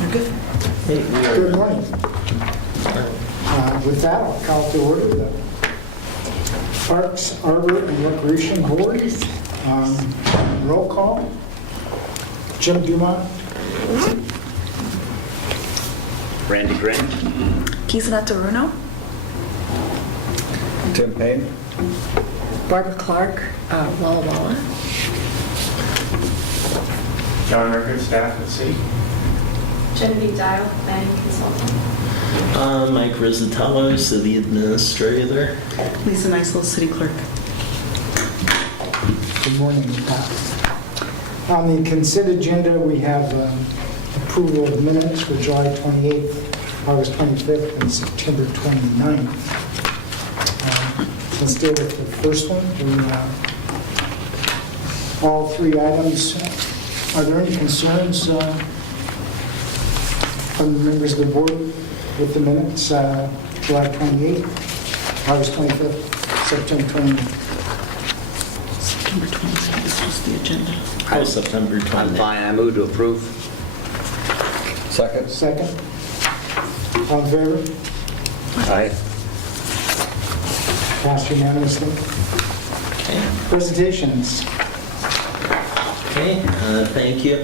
You're good. Good morning. With that, I'll call to order the Parks, Arbor, and Recreation Board. Roll call. Jim Dumont. Randy Grant. Kizana Taruno. Tim Payne. Barbara Clark. Walla Walla. John Rickard, staff at City. Genevieve Dial, planning consultant. Mike Rizzatello, city administrator. Lisa Nicel, city clerk. Good morning. On the consent agenda, we have approval of minutes for July 28th, August 25th, and September 29th. Let's deal with the first one. All three items. Are there any concerns from the members of the board with the minutes, July 28th, August 25th, September 29th? September 27th is just the agenda. September 20th. I'm fine. I move to approve. Second. Second. All in favor? Aye. Passed unanimously. Okay. Presentations. Okay, thank you.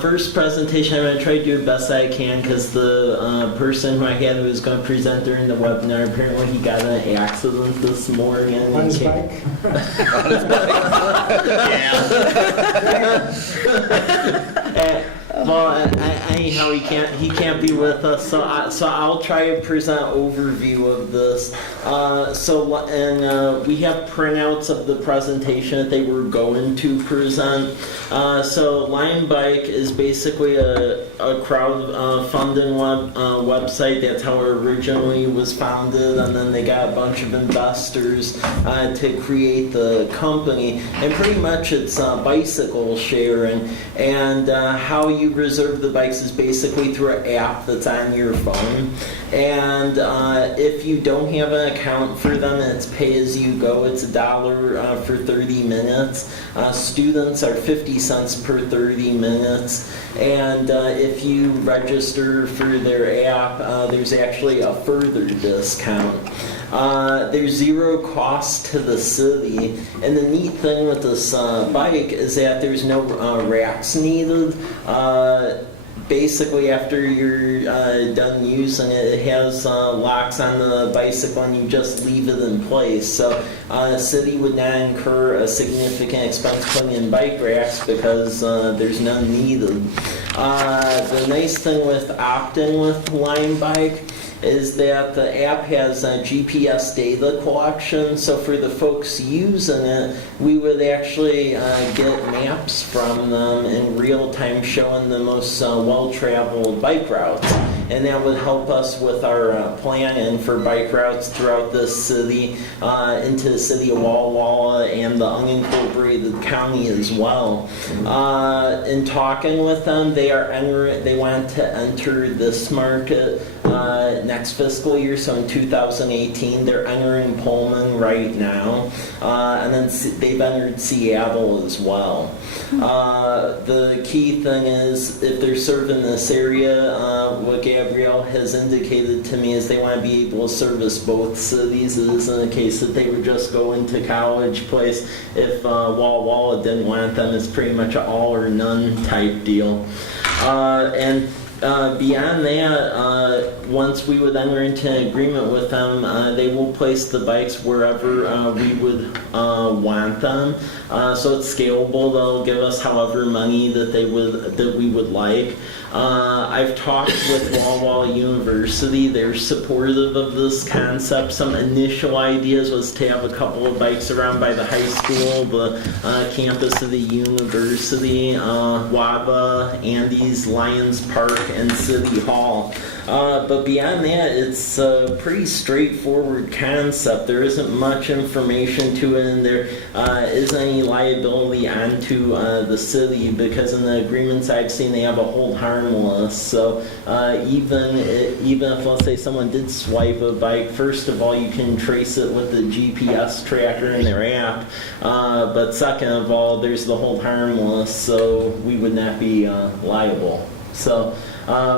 First presentation, I'm going to try to do the best I can because the person who I had who was going to present during the webinar, apparently he got in an accident this morning. On his bike. Well, anyhow, he can't be with us, so I'll try to present an overview of this. We have printouts of the presentation that they were going to present. So Lime Bike is basically a crowdfunding website. That's how it originally was founded, and then they got a bunch of investors to create the company. And pretty much it's bicycle sharing, and how you reserve the bikes is basically through an app that's on your phone. And if you don't have an account for them, it's pay as you go. It's $1 for 30 minutes. Students are 50 cents per 30 minutes. And if you register for their app, there's actually a further discount. There's zero cost to the city, and the neat thing with this bike is that there's no racks needed. Basically, after you're done using it, it has locks on the bicycle and you just leave it in place. So the city would not incur a significant expense putting in bike racks because there's none needed. The nice thing with opting with Lime Bike is that the app has a GPS data collection, so for the folks using it, we would actually get maps from them in real time showing the most well-traveled bike routes. And that would help us with our planning for bike routes throughout the city, into the city of Walla Walla and the unincorporated county as well. In talking with them, they want to enter this market next fiscal year, so in 2018. They're entering Pullman right now, and then they've entered Seattle as well. The key thing is, if they're serving this area, what Gabrielle has indicated to me is they want to be able to service both cities. It isn't a case that they would just go into College Place. If Walla Walla didn't want them, it's pretty much an all or none type deal. Beyond that, once we would enter into an agreement with them, they will place the bikes wherever we would want them. So it's scalable. They'll give us however money that we would like. I've talked with Walla Walla University. They're supportive of this concept. Some initial ideas was to have a couple of bikes around by the high school, the campus of the university, WABA, Andes, Lions Park, and City Hall. But beyond that, it's a pretty straightforward concept. There isn't much information to it, and there isn't any liability onto the city, because in the agreements I've seen, they have a hold harmless. So even if, let's say, someone did swipe a bike, first of all, you can trace it with the GPS tracker in their app. But second of all, there's the hold harmless, so we would not be liable. So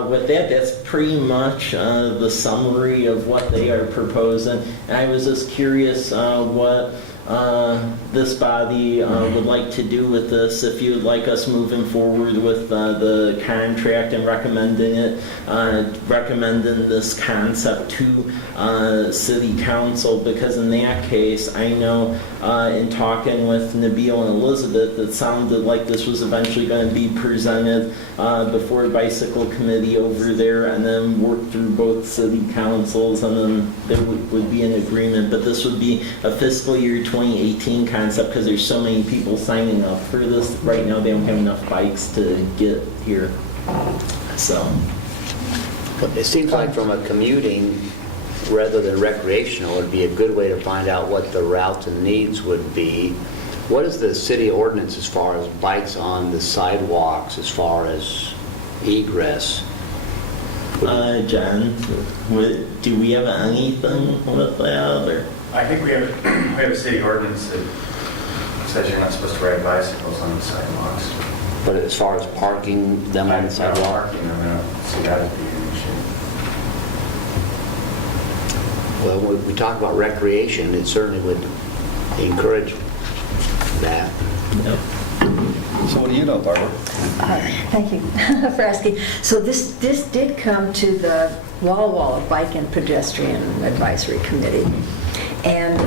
with that, that's pretty much the summary of what they are proposing. And I was just curious what this body would like to do with this. If you would like us moving forward with the contract and recommending this concept to City Council, because in that case, I know in talking with Nabil and Elizabeth, it sounded like this was eventually going to be presented before Bicycle Committee over there, and then work through both city councils, and then there would be an agreement. But this would be a fiscal year 2018 concept, because there's so many people signing up for this. Right now, they don't have enough bikes to get here. So, But it seems like from a commuting rather than recreational, it'd be a good way to find out what the routes and needs would be. What is the city ordinance as far as bikes on the sidewalks, as far as egress? John, do we have anything with that? Or? I think we have a city ordinance that says you're not supposed to ride bicycles on the sidewalks. But as far as parking them on the sidewalk? Parking them, I don't see that as being an issue. Well, when we talk about recreation, it certainly would encourage that. Yep. So what do you know, Barbara? Thank you for asking. So this did come to the Walla Walla Bike and Pedestrian Advisory Committee. And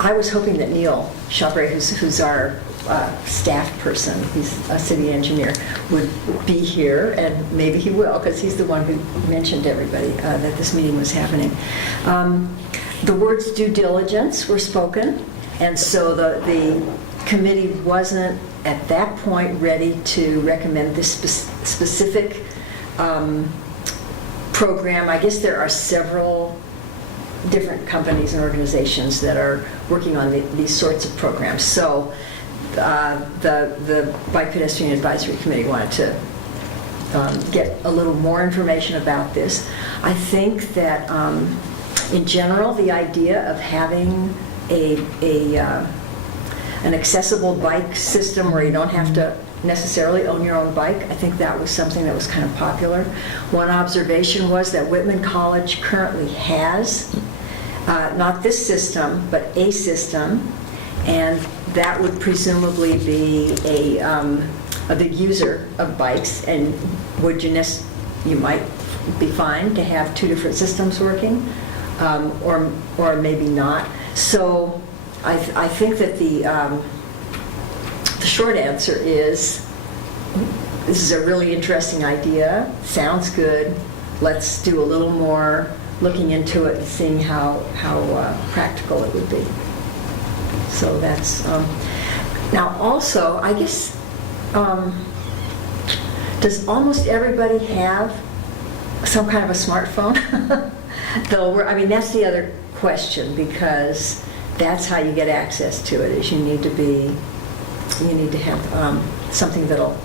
I was hoping that Neil Chabray, who's our staff person, he's a city engineer, would be here, and maybe he will, because he's the one who mentioned to everybody that this meeting was happening. The words due diligence were spoken, and so the committee wasn't at that point ready to recommend this specific program. I guess there are several different companies and organizations that are working on these sorts of programs. So the Bike Pedestrian Advisory Committee wanted to get a little more information about this. I think that in general, the idea of having an accessible bike system where you don't have to necessarily own your own bike, I think that was something that was kind of popular. One observation was that Whitman College currently has not this system, but a system, and that would presumably be a big user of bikes, and you might be fine to have two different systems working, or maybe not. So I think that the short answer is, this is a really interesting idea, sounds good, let's do a little more looking into it and seeing how practical it would be. So that's, now also, I guess, does almost everybody have some kind of a smartphone? I mean, that's the other question, because that's how you get access to it, is you need to have something that'll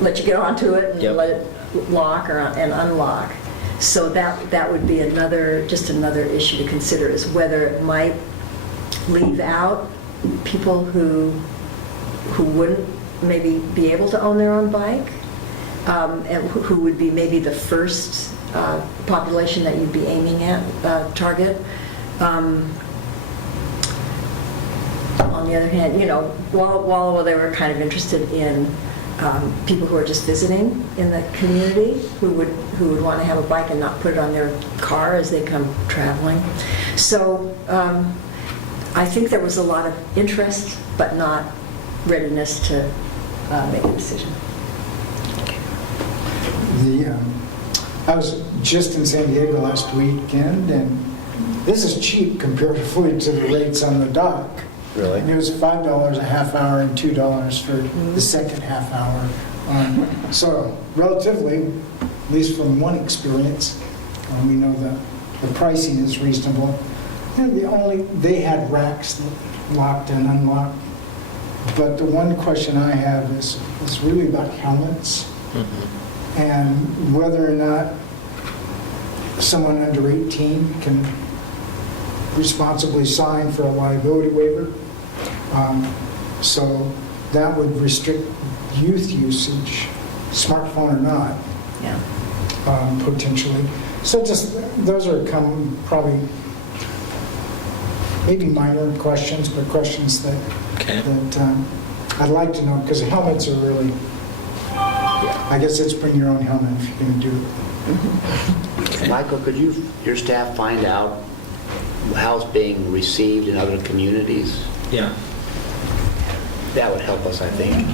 let you get onto it and let it lock and unlock. So that would be another issue to consider, is whether it might leave out people who wouldn't maybe be able to own their own bike, and who would be maybe the first population that you'd be aiming at, target. On the other hand, while they were kind of interested in people who are just visiting in the community, who would want to have a bike and not put it on their car as they come traveling. So I think there was a lot of interest, but not readiness to make a decision. I was just in San Diego last weekend, and this is cheap comparatively to the rates on the dock. Really? And it was $5 a half hour and $2 for the second half hour So relatively, at least from one experience, we know that the pricing is reasonable. And they had racks locked and unlocked. But the one question I have is really about helmets and whether or not someone under 18 can responsibly sign for a liability waiver. So that would restrict youth usage, smartphone or not, Yeah. potentially. So just, those are probably maybe minor questions, but questions that I'd like to know, because helmets are really, I guess it's bring your own helmet if you're going to do it. Michael, could your staff find out how it's being received in other communities? Yeah. That would help us, I think.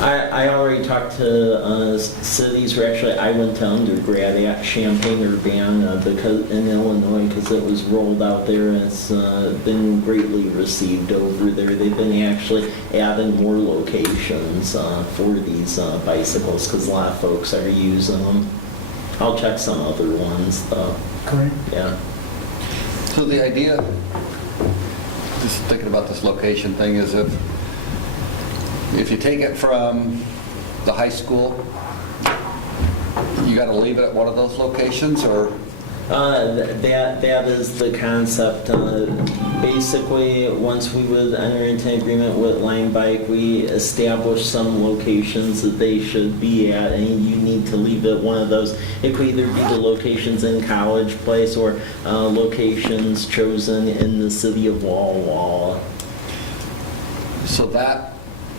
I already talked to cities where actually I went to undergrad at Champaign-Urbana in Illinois because it was rolled out there and it's been greatly received over there. They've been actually adding more locations for these bicycles because a lot of folks are using them. I'll check some other ones though. Great. Yeah. So the idea, just thinking about this location thing, is if you take it from the high school, you got to leave it at one of those locations, or? That is the concept. Basically, once we would enter into agreement with Line Bike, we establish some locations that they should be at, and you need to leave it one of those. It could either be the locations in College Place or locations chosen in the city of Walla Walla. So that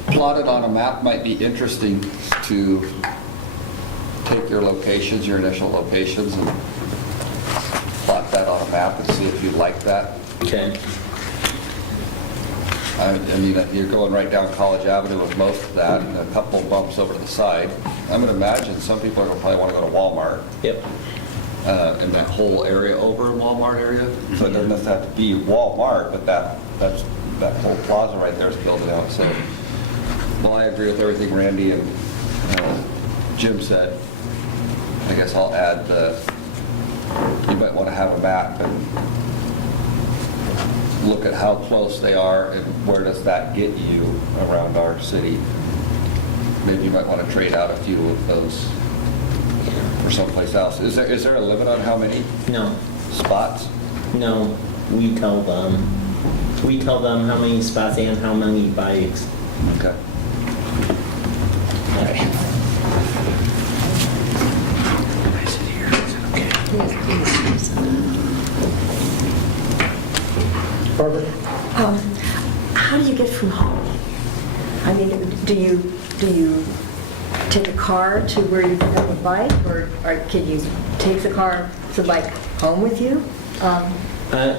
plotted on a map might be interesting to take your locations, your initial locations, and plot that on a map and see if you like that. Okay. I mean, you're going right down College Avenue with most of that, and a couple bumps over to the side. I'm going to imagine some people are going to probably want to go to Walmart. Yep. And that whole area over in Walmart area. So it doesn't necessarily have to be Walmart, but that whole plaza right there is building out. So, well, I agree with everything Randy and Jim said. I guess I'll add you might want to have a map and look at how close they are and where does that get you around our city. Maybe you might want to trade out a few of those for someplace else. Is there a limit on how many No. spots? No. We tell them. We tell them how many spots and how many bikes. Okay. All right. Barbara? How do you get from home? I mean, do you take a car to where you pick up a bike, or can you take the bike home with you?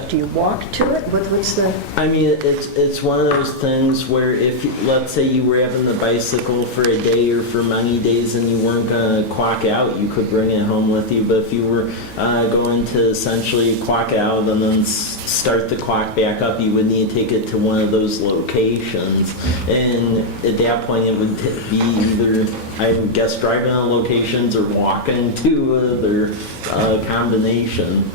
Do you walk to it? What's the? I mean, it's one of those things where if, let's say you were having the bicycle for a day or for many days and you weren't going to clock out, you could bring it home with you. But if you were going to essentially clock out and then start the clock back up, you would need to take it to one of those locations. And at that point, it would be either, I would guess, driving on locations or walking to their combination.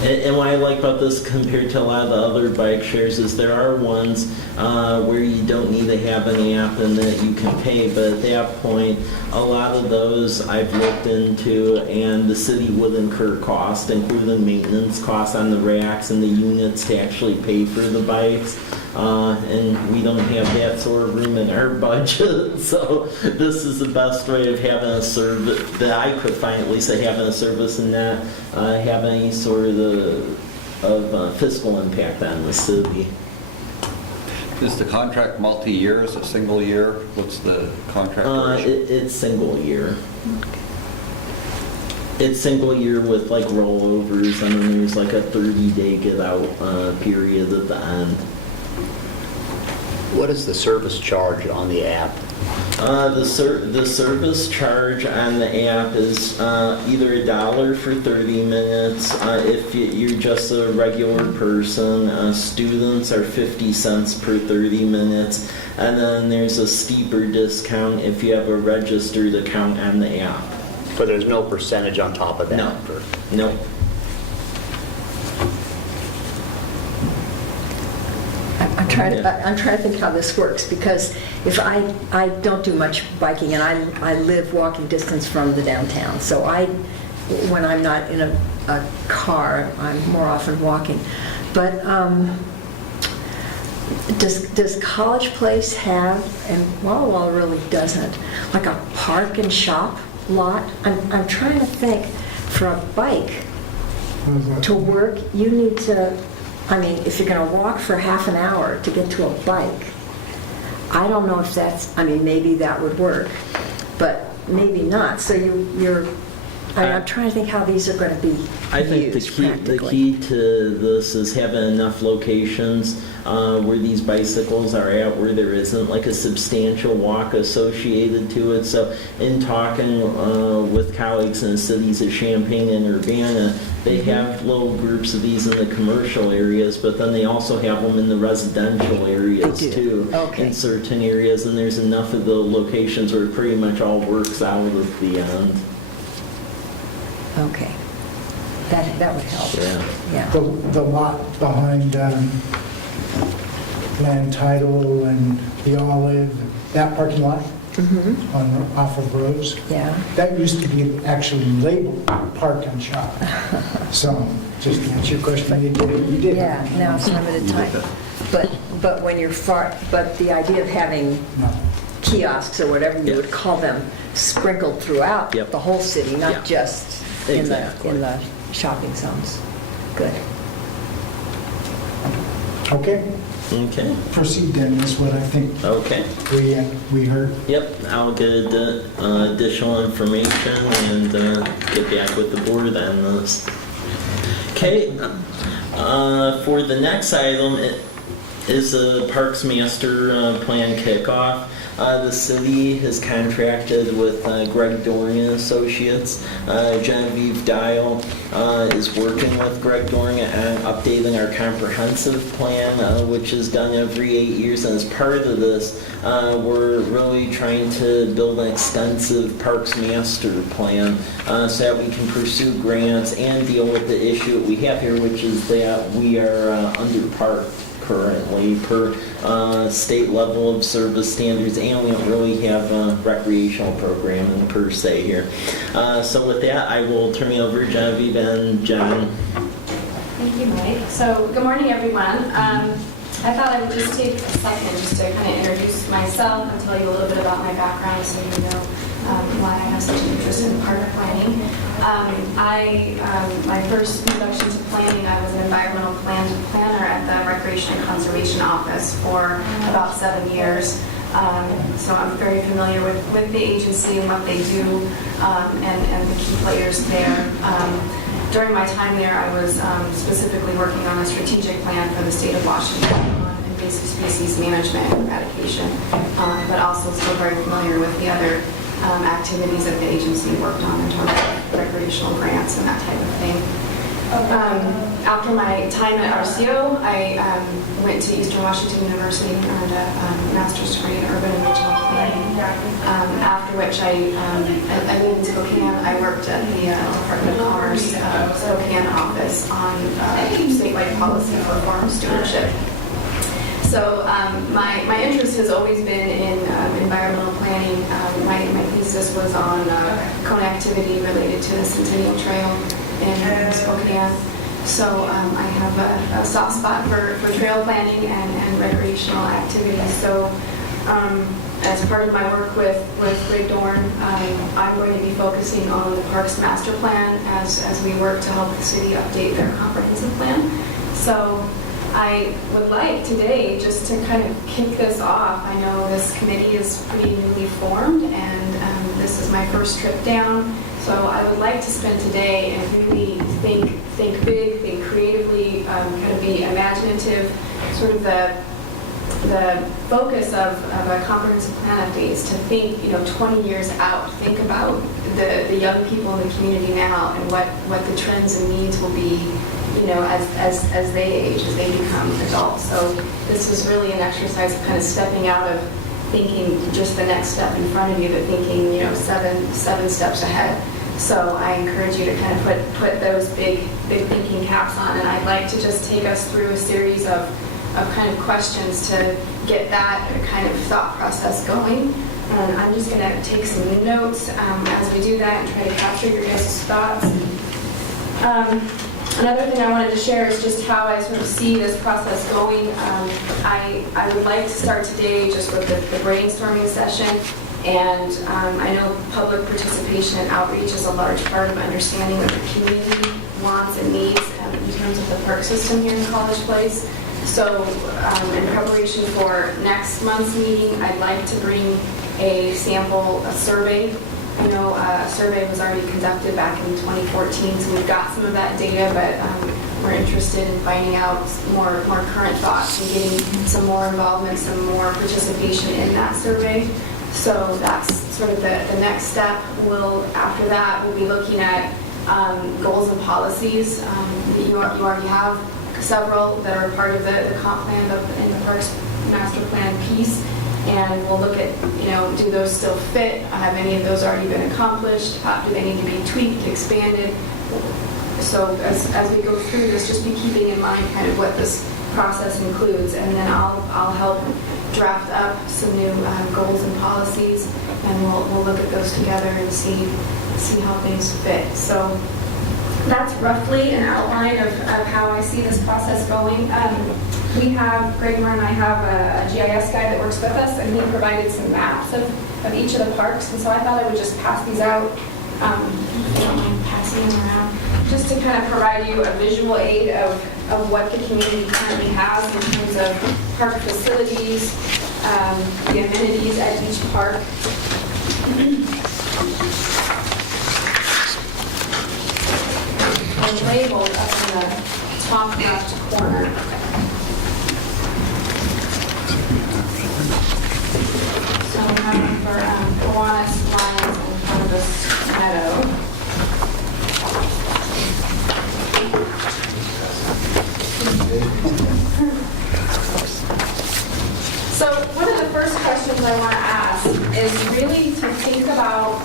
And what I like about this compared to a lot of the other bike shares is there are ones where you don't need to have an app and that you can pay, but at that point, a lot of those I've looked into and the city would incur cost, including maintenance costs on the racks and the units to actually pay for the bikes. And we don't have that sort of room in our budget, so this is the best way of having a service that I could find, at least, of having a service and not have any sort of fiscal impact on the city. Is the contract multi-year? Is it single year? What's the contract duration? It's single year. It's single year with like rollovers, and then there's like a 30-day get out period at the end. What is the service charge on the app? The service charge on the app is either $1 for 30 minutes. If you're just a regular person, students are 50 cents per 30 minutes. And then there's a steeper discount if you have a registered account on the app. But there's no percentage on top of that? No. for- Nope. I'm trying to think how this works, because if I don't do much biking, and I live walking distance from the downtown, so when I'm not in a car, I'm more often walking. But does College Place have, and Walla Walla really doesn't, like a park and shop lot? I'm trying to think, for a bike to work, you need to, I mean, if you're going to walk for half an hour to get to a bike, I don't know if that's, I mean, maybe that would work, but maybe not. So I'm trying to think how these are going to be I think used the practically. key to this is having enough locations where these bicycles are at, where there isn't like a substantial walk associated to it. So in talking with colleagues in the cities of Champaign and Urbana, they have little groups of these in the commercial areas, but then they also have them in the residential areas They do. too, Okay. in certain areas, and there's enough of the locations where it pretty much all works out at the end. Okay. That would help. Yeah. The lot behind Land Title and the Olive, that parking lot off of Rose, Yeah. that used to be actually labeled Park and Shop. So, just to answer your question, you did it, you did it. Yeah, now it's limited time. But when you're but the idea of having No. kiosks or whatever you Yeah. would call them sprinkled throughout Yep. the whole city, Yeah. not just in Exactly. the shopping zones. Good. Okay, Okay. proceed then, is what I think Okay. we heard. Yep, I'll get additional information and get back with the board on this. Okay, for the next item, it is a Parks Master Plan kickoff. The city has contracted with Greg Dorian Associates. Genevieve Dial is working with Greg Dorian on updating our comprehensive plan, which is done every 8 years. And as part of this, we're really trying to build an extensive Parks Master Plan so that we can pursue grants and deal with the issue that we have here, which is that we are underparked currently per state level of service standards, and we don't really have recreational programming per se here. So with that, I will turn it over to Genevieve and John. Thank you, Mike. So, good morning, everyone. I thought I would just take a second just to kind of introduce myself and tell you a little bit about my background so you know why I have such an interest in park planning. My first introduction to planning, I was an environmental planner at the Recreation and Conservation Office for about 7 years. So I'm very familiar with the agency and what they do and the key players there. During my time there, I was specifically working on a strategic plan for the state of Washington on invasive species management and eradication, but also still very familiar with the other activities that the agency worked on in terms of recreational grants and that type of thing. After my time at RCO, I went to Eastern Washington University and earned a master's degree in urban and regional planning. After which I lived in Spokane. I worked at the Department of Commerce Spokane office on statewide policy for farm stewardship. So my interest has always been in environmental planning. My thesis was on connectivity related to the Centennial Trail in Spokane. So I have a soft spot for trail planning and recreational activities. So as part of my work with Greg Dorn, I'm going to be focusing on the Parks Master Plan as we work to help the city update their comprehensive plan. So I would like today just to kind of kick this off. I know this committee is pretty newly formed and this is my first trip down. So I would like to spend today and really think big, think creatively, kind of be imaginative. Sort of the focus of a comprehensive plan update is to think, 20 years out, think about the young people in the community now and what the trends and needs will be, as they age, as they become adults. So this is really an exercise of kind of stepping out of thinking just the next step in front of you, but thinking, seven steps ahead. So I encourage you to kind of put those big thinking caps on, and I'd like to just take us through a series of kind of questions to get that kind of thought process going. And I'm just going to take some notes as we do that and try to capture your guys' thoughts. Another thing I wanted to share is just how I sort of see this process going. I would like to start today just with the brainstorming session. And I know public participation and outreach is a large part of understanding what the community wants and needs in terms of the park system here in College Place. So in preparation for next month's meeting, I'd like to bring a survey. I know a survey was already conducted back in 2014, so we've got some of that data, but we're interested in finding out more current thoughts and getting some more involvement, some more participation in that survey. So that's sort of the next step. After that, we'll be looking at goals and policies. You already have several that are part of the comp plan in the Parks Master Plan piece. And we'll look at, do those still fit? Have any of those already been accomplished? Do they need to be tweaked, expanded? So as we go through this, just be keeping in mind kind of what this process includes. And then I'll help draft up some new goals and policies, and we'll look at those together and see how things fit. So that's roughly an outline of how I see this process going. Greg Moore and I have a GIS guy that works with us, and he provided some maps of each of the parks, and so I thought I would just pass these out, if you don't mind passing them around, just to kind of provide you a visual aid of what the community currently has in terms of park facilities, the amenities at each park. They're labeled up in the top left corner. So we have them for Kiwanis, Lions, and Columbus Meadow. So one of the first questions I want to ask is really to think about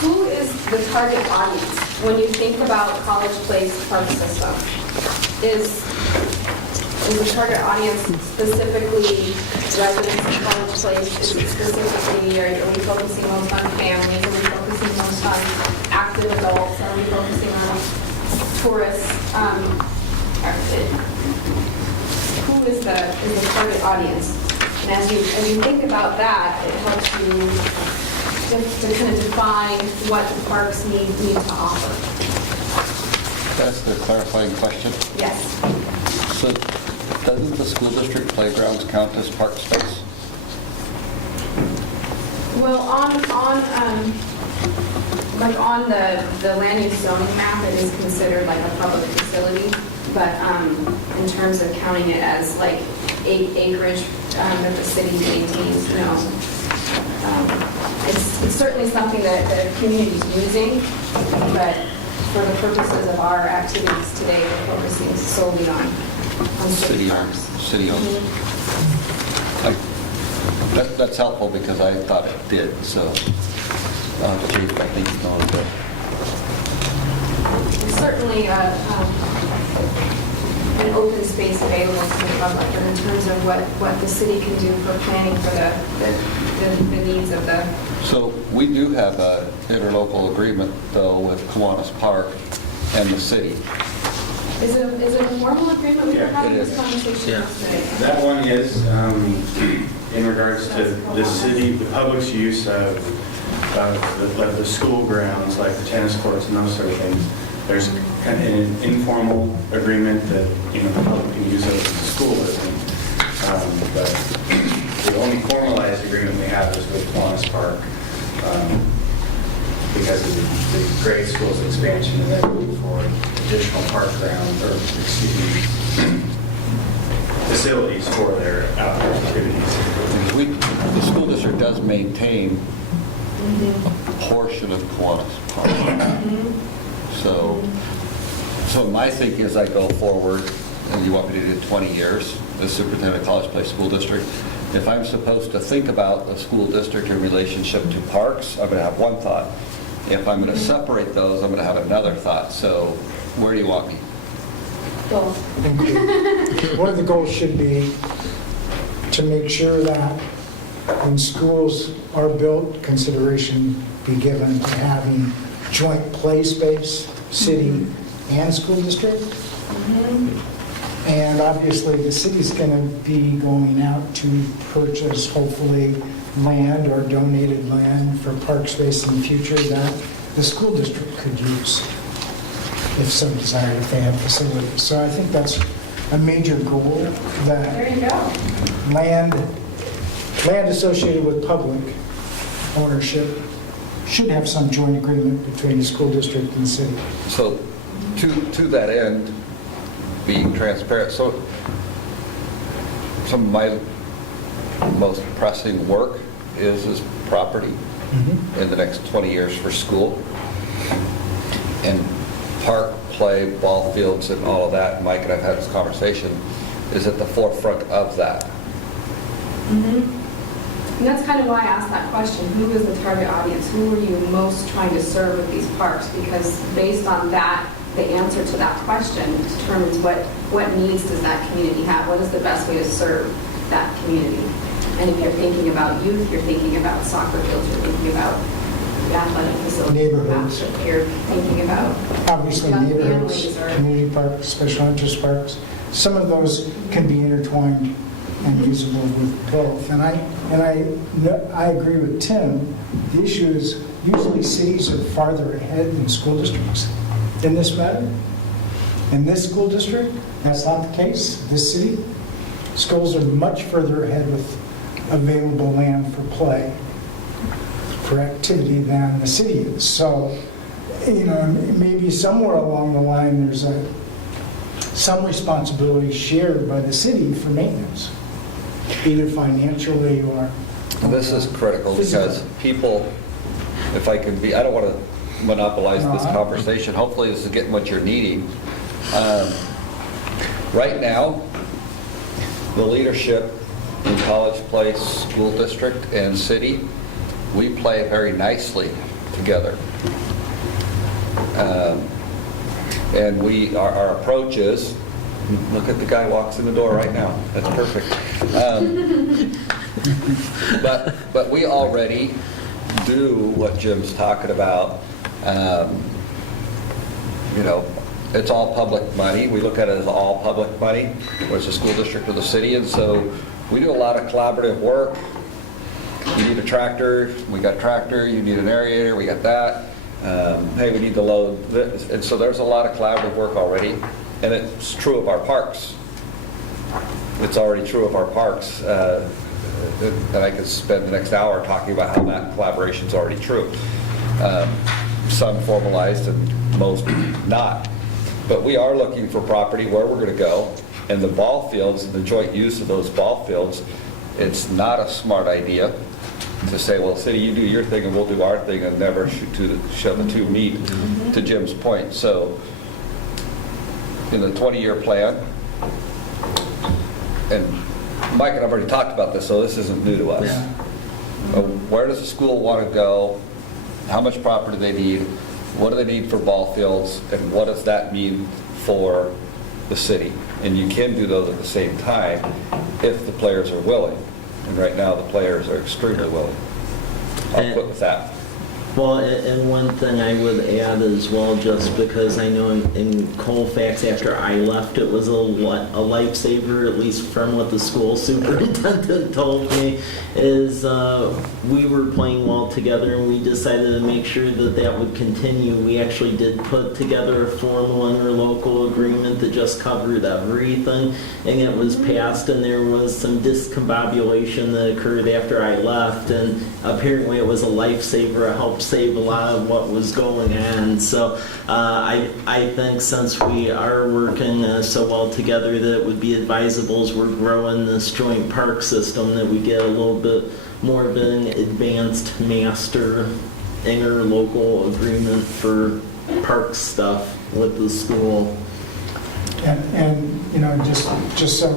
who is the target audience when you think about College Place park system. Is the target audience specifically residents of College Place? Is it specifically, are we focusing most on families? Are we focusing most on active adults? Are we focusing on tourists? Who is the target audience? And as you think about that, it helps you to kind of define what the parks need to offer. That's the clarifying question. Yes. So doesn't the school district playgrounds count as park space? Well, on the land use zoning map, it is considered like a public facility, but in terms of counting it as like acreage that the city maintains, no. It's certainly something that the community is using, but for the purposes of our activities today, we're focusing solely on city parks. City-owned. That's helpful because I thought it did, so Chief, I think you know a bit. It's certainly an open space available to the public, but in terms of what the city can do for planning for the needs of the... So we do have an interlocal agreement, though, with Kiwanis Park and the city. Is it a formal agreement? We were having it this is. conversation yesterday. That one is in regards to the city, the public's use of the school grounds, like the tennis courts and those sort of things. There's kind of an informal agreement that the public can use as a school building. But the only formalized agreement we have is with Kiwanis Park because of the grade school's expansion and then moving forward additional park grounds, or excuse me, facilities for their outdoor activities. The school district does maintain a portion of Kiwanis Park. So my thinking as I go forward, and you want me to do 20 years, as superintendent of College Place School District, if I'm supposed to think about the school district in relationship to parks, I'm going to have one thought. If I'm going to separate those, I'm going to have another thought. So where do you want me? One of the goals should be to make sure that when schools are built, consideration be given to having joint play space, city and school district. And obviously, the city's going to be going out to purchase, hopefully, land or donated land for park space in the future that the school district could use, if so desired, if they have facilities. So I think that's a major goal, that There you go. land associated with public ownership should have some joint agreement between the school district and the city. So to that end, being transparent, so some of my most pressing work is property in the next 20 years for school. And park, play, ball fields and all of that, Mike and I've had this conversation, is at the forefront of that. And that's kind of why I asked that question. Who is the target audience? Who are you most trying to serve with these parks? Because based on that, the answer to that question determines what needs does that community have? What is the best way to serve that community? And if you're thinking about youth, you're thinking about soccer fields, you're thinking about athletic facilities. Neighborhoods. Perhaps, if you're thinking about Obviously, young neighborhoods, families or- community parks, special interest parks, some of those can be intertwined and usable with both. And I agree with Tim. The issue is usually cities are farther ahead than school districts in this matter. In this school district, that's not the case. This city, schools are much further ahead with available land for play, for activity than the city is. So, maybe somewhere along the line, there's some responsibility shared by the city for maintenance, either financially or... This is critical because people, if I can be, I don't want to monopolize this conversation. Hopefully this is getting what you're needing. Right now, the leadership in College Place School District and City, we play very nicely together. And our approach is, look at the guy walks in the door right now. That's perfect. But we already do what Jim's talking about. It's all public money. We look at it as all public money, whether it's the school district or the city. And so we do a lot of collaborative work. You need a tractor, we got a tractor. You need an aerator, we got that. Hey, we need to load this. And so there's a lot of collaborative work already. And it's true of our parks. It's already true of our parks. And I could spend the next hour talking about how that collaboration is already true. Some formalized and most not. But we are looking for property where we're going to go. And the ball fields, the joint use of those ball fields, it's not a smart idea to say, well, city, you do your thing and we'll do our thing and never show the two meet, to Jim's point. So in the 20-year plan, and Mike and I've already talked about this, so this isn't new to us. Yeah. Where does the school want to go? How much property do they need? What do they need for ball fields? And what does that mean for the city? And you can do those at the same time if the players are willing. And right now, the players are extremely willing. I'll quit with that. Well, and one thing I would add as well, just because I know in Colfax, after I left, it was a lifesaver, at least from what the school superintendent told me, is we were playing well together and we decided to make sure that that would continue. We actually did put together a formal interlocal agreement that just covered everything, and it was passed, and there was some discombobulation that occurred after I left, and apparently it was a lifesaver. It helped help save a lot of what was going on. So I think since we are working so well together, that it would be advisable as we're growing this joint park system that we get a little bit more of an advanced master interlocal agreement for park stuff with the school. And you know, just so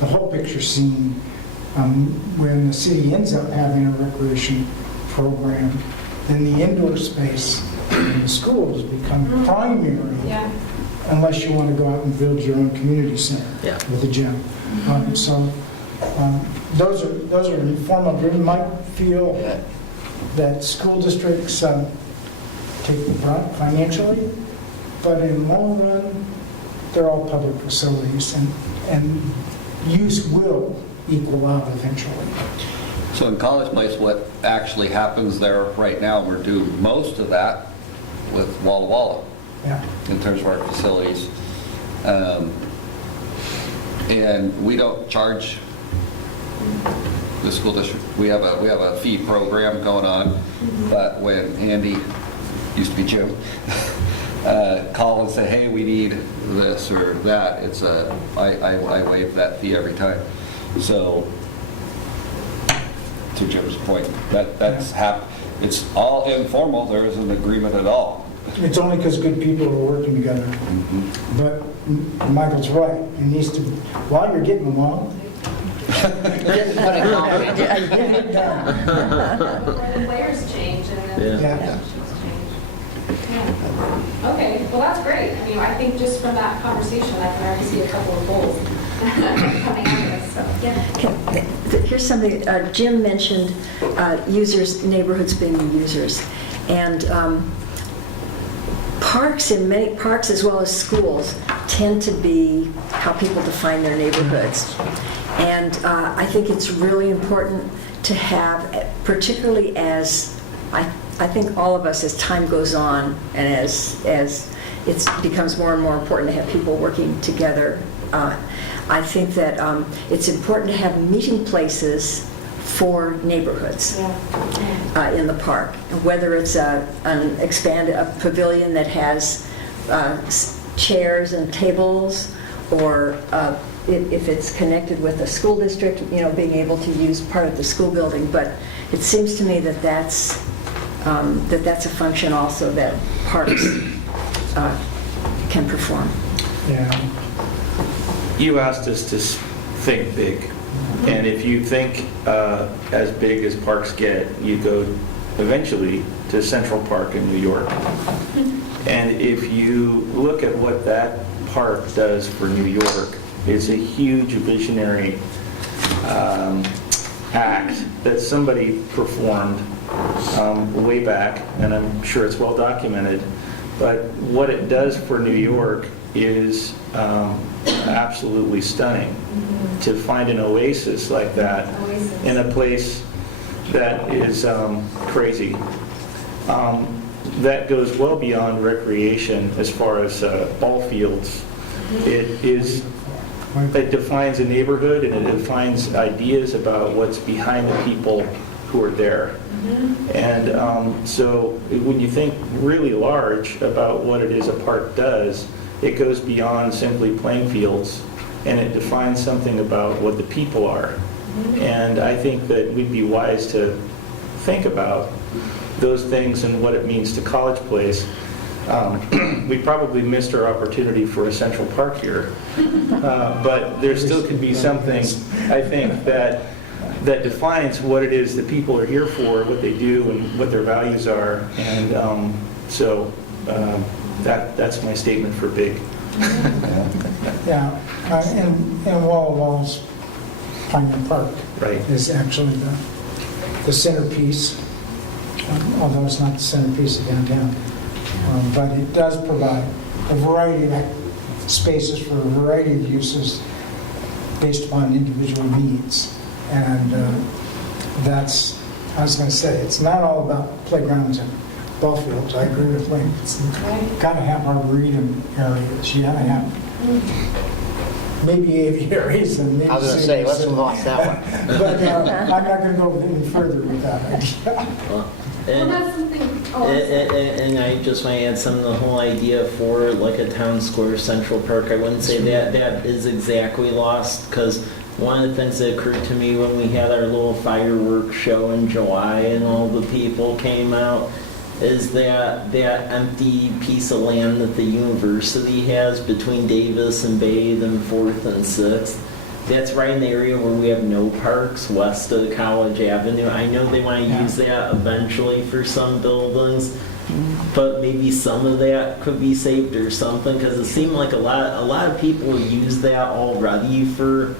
the whole picture's seen, when the city ends up having a recreation program, then the indoor space in the schools become primary, Yeah. unless you want to go out and build your own community center Yeah. with a gym. So those are informative. You might feel that school districts take the brunt financially, but in the long run, they're all public facilities, and use will equal out eventually. So in College Place, what actually happens there right now, we're doing most of that with Walla Walla Yeah. in terms of our facilities. And we don't charge the school district. We have a fee program going on, but when Andy, used to be Jim, call and say, hey, we need this or that, I waive that fee every time. So, to Jim's point, it's all informal, there isn't an agreement at all. It's only because good people are working together. But Michael's right. It needs to, while you're getting along, Get it done. The players change and then Yeah. the definitions change. Yeah. Okay, well, that's great. I mean, I think just from that conversation, I can already see a couple of goals coming out of this, so, yeah. Okay, here's something, Jim mentioned users, neighborhoods being the users. And parks, in many parks as well as schools, tend to be how people define their neighborhoods. And I think it's really important to have, particularly as, I think all of us, as time goes on, and as it becomes more and more important to have people working together, I think that it's important to have meeting places for neighborhoods in the park. Whether it's a pavilion that has chairs and tables, or if it's connected with a school district, you know, being able to use part of the school building. But it seems to me that that's a function also that parks can perform. yeah. You asked us to think big, and if you think as big as parks get, you go eventually to Central Park in New York. And if you look at what that park does for New York, it's a huge visionary act that somebody performed way back, and I'm sure it's well documented. But what it does for New York is absolutely stunning. To find an oasis like that in a place that is crazy. That goes well beyond recreation as far as ball fields. It defines a neighborhood, and it defines ideas about what's behind the people who are there. And so when you think really large about what it is a park does, it goes beyond simply playing fields, and it defines something about what the people are. And I think that we'd be wise to think about those things and what it means to College Place. We probably missed our opportunity for a Central Park here, but there still could be something, I think, that defines what it is that people are here for, what they do, and what their values are. And so that's my statement for big. Yeah, and Walla Walla's Pioneer Park Right. is actually the centerpiece, although it's not the centerpiece of downtown. But it does provide a variety of spaces for a variety of uses based upon individual needs. And that's, I was going to say, it's not all about playgrounds and ball fields. I agree with Lynn. It's got to have arboretum areas. You got to have maybe aviaries and maybe. I was going to say, let's move on to that one. But I'm not going to go any further with that idea. And, that's something, and I just want to add some of the whole idea for like a town square Central Park. I wouldn't say that is exactly lost, because one of the things that occurred to me when we had our little fireworks show in July and all the people came out is that empty piece of land that the university has between Davis and Bathe and 4th and 6th. That's right in the area where we have no parks west of College Avenue. I know they want to use that eventually for some buildings, but maybe some of that could be saved or something, because it seemed like a lot of people use that already for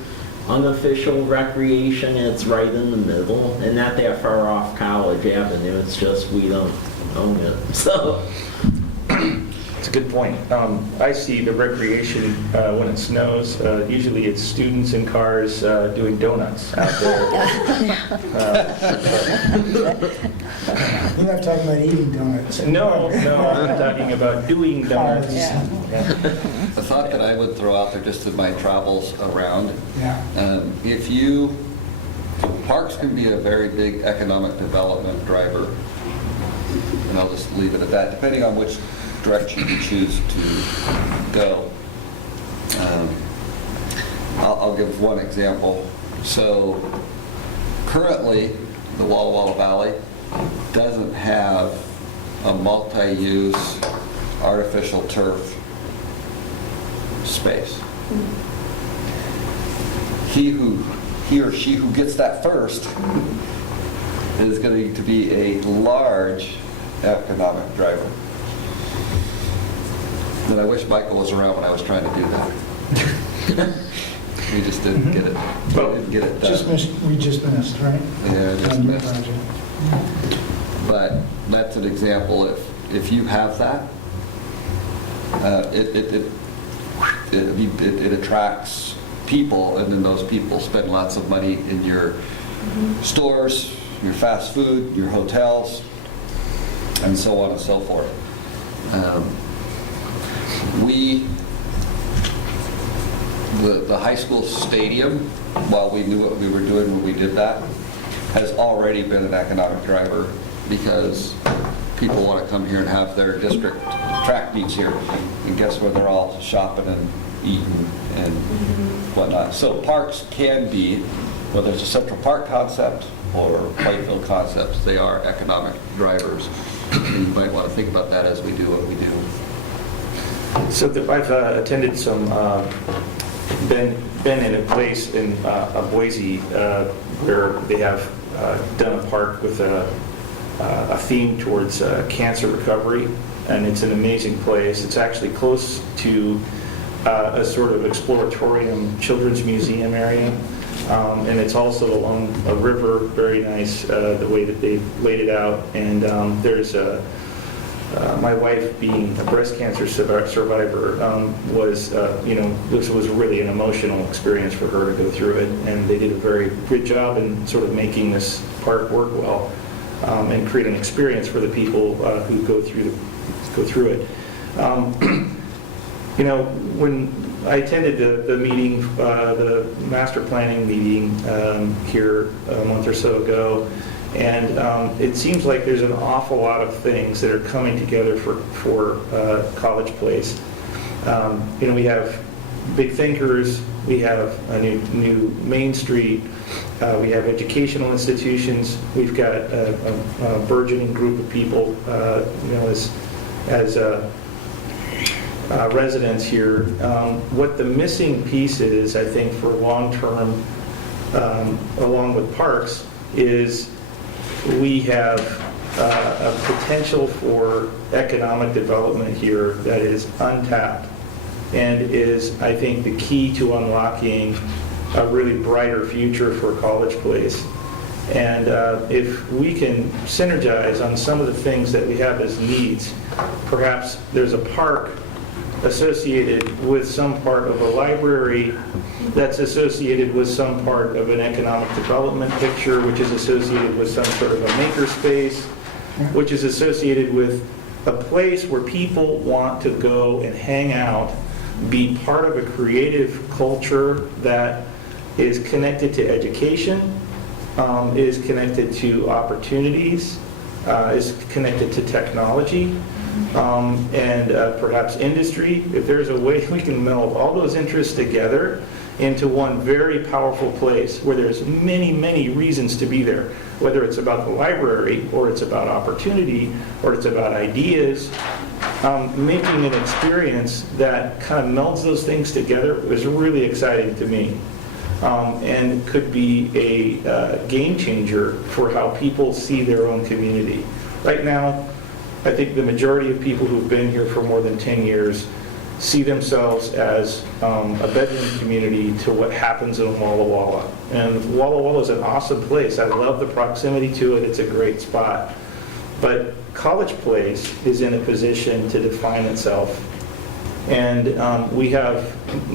unofficial recreation. It's right in the middle and not that far off College Avenue. It's just we don't own it. So It's a good point. I see the recreation when it snows. Usually it's students in cars doing donuts out there. You're not talking about eating donuts. No, I'm talking about doing donuts. Yeah. The thought that I would throw out there just in my travels around, Yeah. parks can be a very big economic development driver, and I'll just leave it at that, depending on which direction you choose to go. I'll give one example. So currently, the Walla Walla Valley doesn't have a multi-use artificial turf space. He or she who gets that first is going to be a large economic driver. But I wish Michael was around when I was trying to do that. We just didn't get it. We didn't get it done. We just missed, right? Yeah, just On your missed. project. But that's an example. If you have that, it attracts people, and then those people spend lots of money in your stores, your fast food, your hotels, and so on and so forth. The high school stadium, while we knew what we were doing when we did that, has already been an economic driver, because people want to come here and have their district track meets here, and guess where they're all shopping and eating and whatnot. So parks can be, whether it's a Central Park concept or Whitefield concepts, they are economic drivers. And you might want to think about that as we do what we do. So I've attended some, been in a place in Boise where they have done a park with a theme towards cancer recovery, and it's an amazing place. It's actually close to a sort of exploratorium children's museum area, and it's also along a river, very nice the way that they've laid it out. And there's my wife, being a breast cancer survivor, this was really an emotional experience for her to go through it, and they did a very good job in sort of making this park work well, and create an experience for the people who go through it. When I attended the meeting, the master planning meeting here a month or so ago, and it seems like there's an awful lot of things that are coming together for College Place. We have big thinkers, we have a new Main Street, we have educational institutions, we've got a burgeoning group of people, as residents here. What the missing piece is, I think, for long-term, along with parks, is we have a potential for economic development here that is untapped, and is, I think, the key to unlocking a really brighter future for College Place. And if we can synergize on some of the things that we have as needs, perhaps there's a park associated with some part of a library that's associated with some part of an economic development picture, which is associated with some sort of a makerspace, which is associated with a place where people want to go and hang out, be part of a creative culture that is connected to education, is connected to opportunities, is connected to technology and perhaps industry. If there's a way we can meld all those interests together into one very powerful place where there's many, many reasons to be there, whether it's about the library or it's about opportunity or it's about ideas, making an experience that kind of melds those things together is really exciting to me. And could be a game changer for how people see their own community. Right now, I think the majority of people who've been here for more than 10 years see themselves as a bedroom community to what happens in Walla Walla. And Walla Walla is an awesome place. I love the proximity to it. It's a great spot. But College Place is in a position to define itself. And we have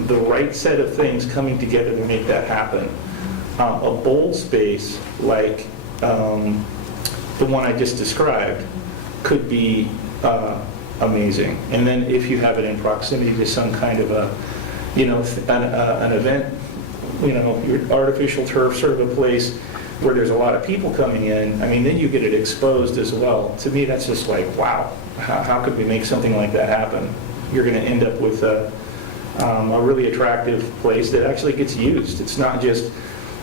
the right set of things coming together to make that happen. A bold space like the one I just described could be amazing. And then if you have it in proximity to some kind of a, an event, your artificial turf, sort of a place where there's a lot of people coming in, I mean, then you get it exposed as well. To me, that's just like, wow, how could we make something like that happen? You're going to end up with a really attractive place that actually gets used. It's not just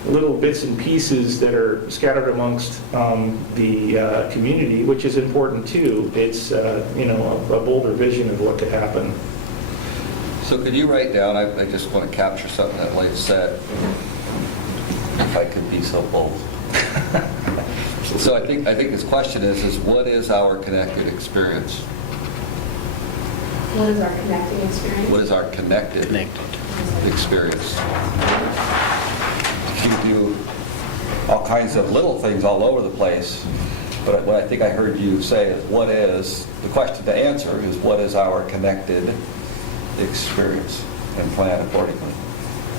little bits and pieces that are scattered amongst the community, which is important too. It's a bolder vision of what could happen. So could you write down, I just want to capture something that Leif said, if I could be so bold. So I think his question is what is our connected experience? What is our connecting experience? What is our connected experience? You can do all kinds of little things all over the place, but what I think I heard you say is the question to answer is what is our connected experience, and plan accordingly.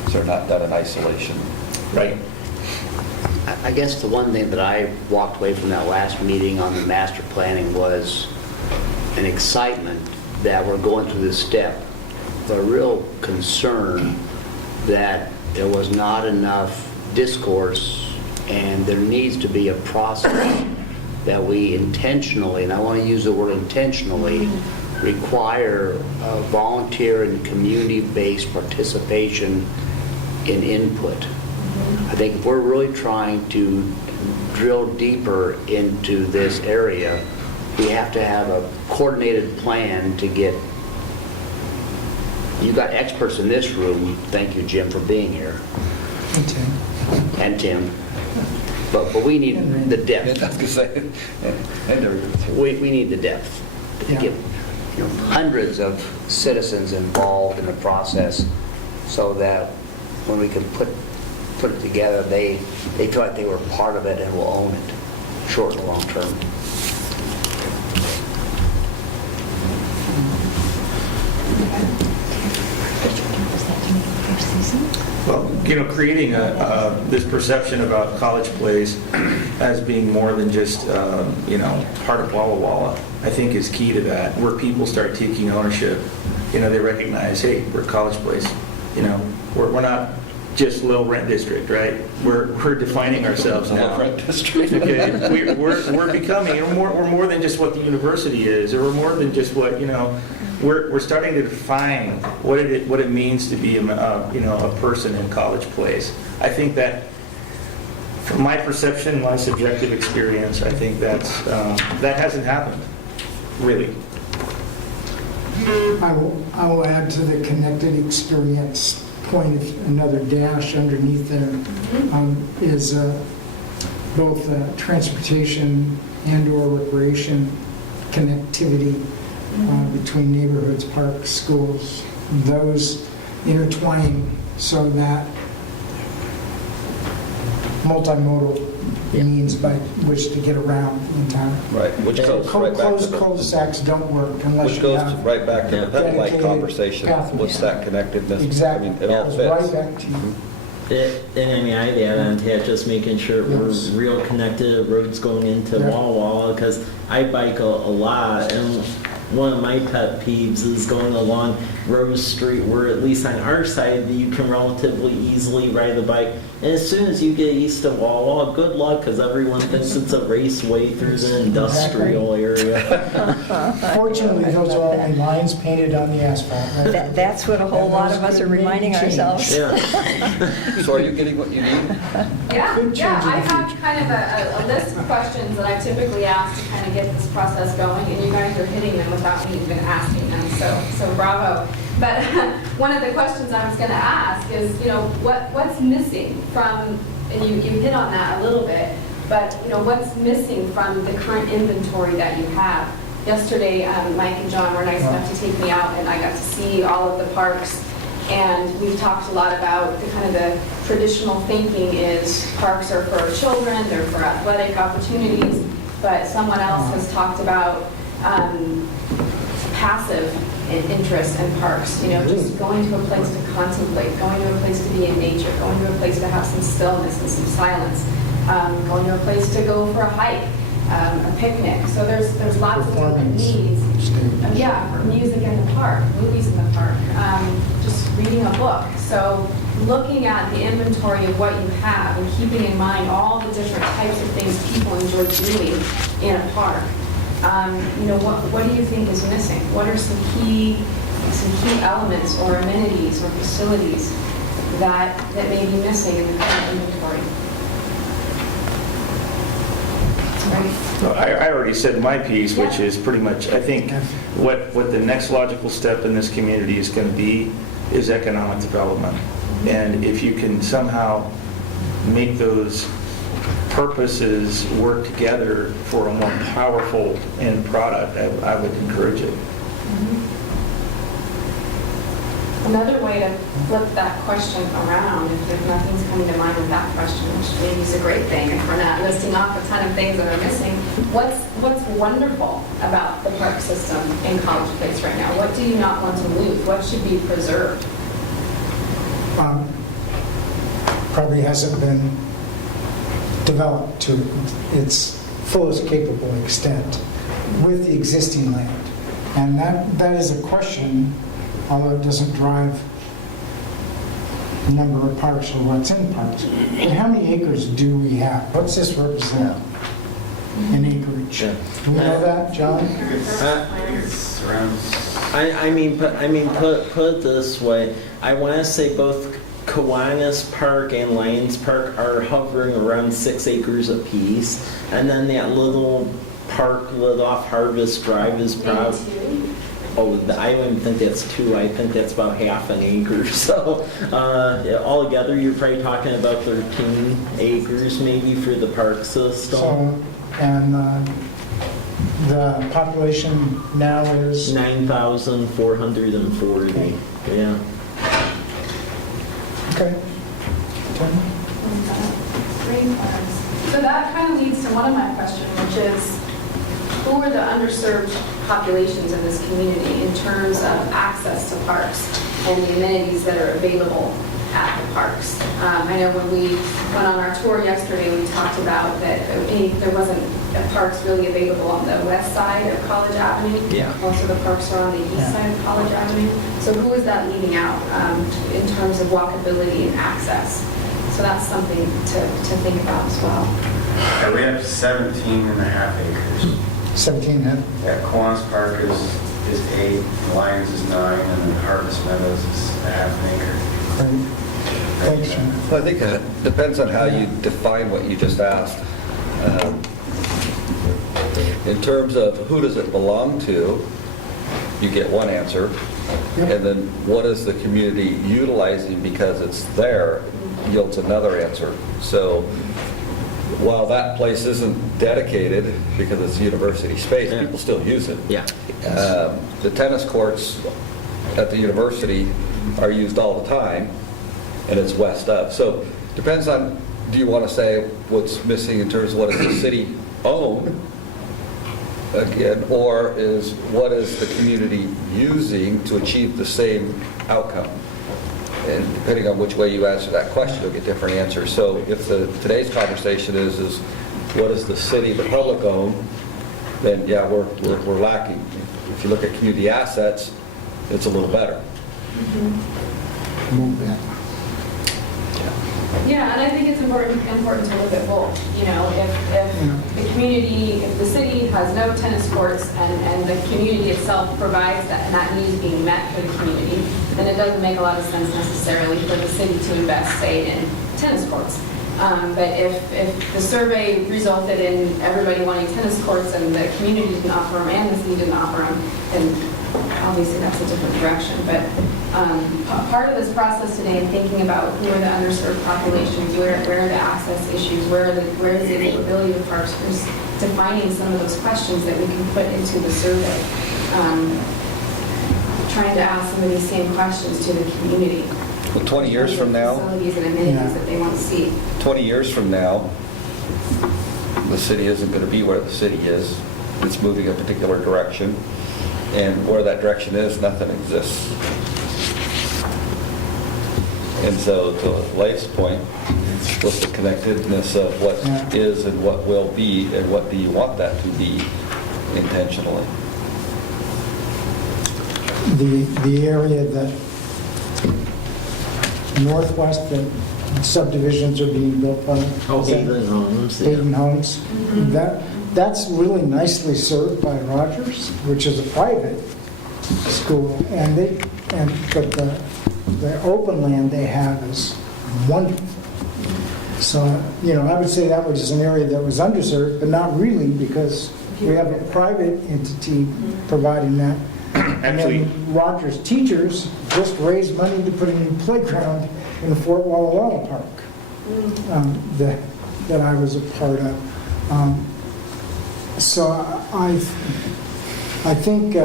So they're not done in isolation. Right. I guess the one thing that I walked away from that last meeting on the master planning was an excitement that we're going through this step, a real concern that there was not enough discourse and there needs to be a process that we intentionally, and I want to use the word intentionally, require volunteer and community-based participation in input. I think if we're really trying to drill deeper into this area, we have to have a coordinated plan to get, you got experts in this room, thank you Jim for being here, and Tim, but we need the depth. I was going to say, We need the depth to get hundreds of citizens involved in the process so that when we can put it together, they feel like they were part of it and will own it, short and long term. Well, creating this perception about College Place as being more than just, part of Walla Walla, I think is key to that, where people start taking ownership. They recognize, hey, we're College Place. We're not just low rent district, right? We're defining ourselves now. Low rent district. Okay, we're becoming, we're more than just what the university is, or we're more than just what, we're starting to define what it means to be a person in College Place. I think that, from my perception, my subjective experience, I think that hasn't happened, really. I will add to the connected experience point, another dash underneath there, is both transportation and/or recreation connectivity between neighborhoods, parks, schools, those intertwining so that multimodal means by which to get around in town. Right, which goes right back to Closed cul-de-sacs don't work unless which you goes have right back to the pet-like dedicated conversation. pathways. What's that connectedness? Exactly. I mean, it all Goes fits. right back to you. And I'd add on to that, just making sure we're Yes. real connected, roads going into Yeah. Walla Walla, because I bike a lot, and one of my pet peeves is going along Rose Street where at least on our side you can relatively easily ride a bike. And as soon as you get east of Wawa, good luck because everyone thinks it's a raceway through the industrial area. Fortunately, those are only lines painted on the asphalt. Right? That's what a whole lot of us are reminding ourselves. Yeah. So are you getting what you need? Yeah, Good change yeah, in I the have kind of a list of questions that I typically ask to kind of get this process going, and you guys are hitting them without me even asking them, so bravo. But one of the questions I was going to ask is, what's missing from, and you hit on that a little bit, but, what's missing from the current inventory that you have? Yesterday, Mike and John were nice enough to take me out, and I got to see all of the parks. And we've talked a lot about the kind of the traditional thinking is parks are for children, they're for athletic opportunities, but someone else has talked about passive interest in parks, just going to a place to contemplate, going to a place to be in nature, going to a place to have some stillness and some silence, going to a place to go for a hike, a picnic. So there's lots of different needs. Yeah, for music in the park, movies in the park, just reading a book. So looking at the inventory of what you have and keeping in mind all the different types of things people enjoy doing in a park. What do you think is missing? What are some key elements or amenities or facilities that may be missing in the current inventory? No, I already said my piece, which is pretty much, I think, what the next logical step in this community is going to be is economic development. And if you can somehow make those purposes work together for a more powerful end product, I would encourage it. Another way to flip that question around, if nothing's coming to mind with that question, which maybe is a great thing, if we're not listing off a ton of things that are missing, what's wonderful about the park system in College Place right now? What do you not want to lose? What should be preserved? Probably hasn't been developed to its fullest capable extent with the existing land. And that is a question, although it doesn't drive the number of parks or what's in parks. But how many acres do we have? What's this represent in acreage? Yeah. Do we know that, John? Put it this way. I want to say both Kiwanis Park and Lions Park are hovering around 6 acres apiece, and then that little park lit off Harvest Drive is probably. Oh, I don't even think that's 2. I think that's about half an acre. So altogether, you're probably talking about 13 acres maybe for the park system. So, and the population now is? 9,440. Okay. Yeah. Okay. So that kind of leads to one of my questions, which is, who are the underserved populations in this community in terms of access to parks and the amenities that are available at the parks? I know when we went on our tour yesterday, we talked about that there wasn't parks really available on the west side of College Avenue. Yeah. Most of the parks are on the east side of College Avenue. So who is that leaving out in terms of walkability and access? So that's something to think about as well. Yeah, we have 17.5 acres. 17 head. Yeah, Kiwanis Park is 8, Lions is 9, and then Harvest Meadows is a half an acre. Great. Thanks, John. Well, I think it depends on how you define what you just asked. In terms of who does it belong to, you get one answer. And then what is the community utilizing because it's there yields another answer. So while that place isn't dedicated because it's university space, people still use it. Yeah. The tennis courts at the university are used all the time, and it's west of. So depends on, do you want to say what's missing in terms of what is the city own, again, or is what is the community using to achieve the same outcome? And depending on which way you answer that question, you'll get different answers. So if today's conversation is what is the city, the public own, then yeah, we're lacking. if you look at community assets, it's a little better. Move that. Yeah, and I think it's important to look at both. You know, if the community, if the city has no tennis courts and the community itself provides that, and that need is being met for the community, then it doesn't make a lot of sense necessarily for the city to invest, say, in tennis courts. But if the survey resulted in everybody wanting tennis courts and the community didn't offer them and the city didn't offer them, then obviously that's a different direction. But part of this process today in thinking about who are the underserved populations, where are the access issues, where is the availability of parks, is defining some of those questions that we can put into the survey. Trying to ask some of these same questions to the community. Well, 20 years from now, Facilities and amenities that they want to see. 20 years from now, the city isn't going to be where the city is. It's moving a particular direction, and where that direction is, nothing exists. And so, to Leif's point, what's the connectedness of what is and what will be, and what do you want that to be intentionally? The area that northwest that subdivisions are being built by. Haven Homes. Yeah. Haven Homes. That's really nicely served by Rogers, which is a private school, but the open land they have is wonderful. So, I would say that was an area that was underserved, but not really, because we have a private entity providing that. Actually, And then Rogers teachers just raised money to put a new playground in the Fort Walla Walla Park that I was a part of. So I think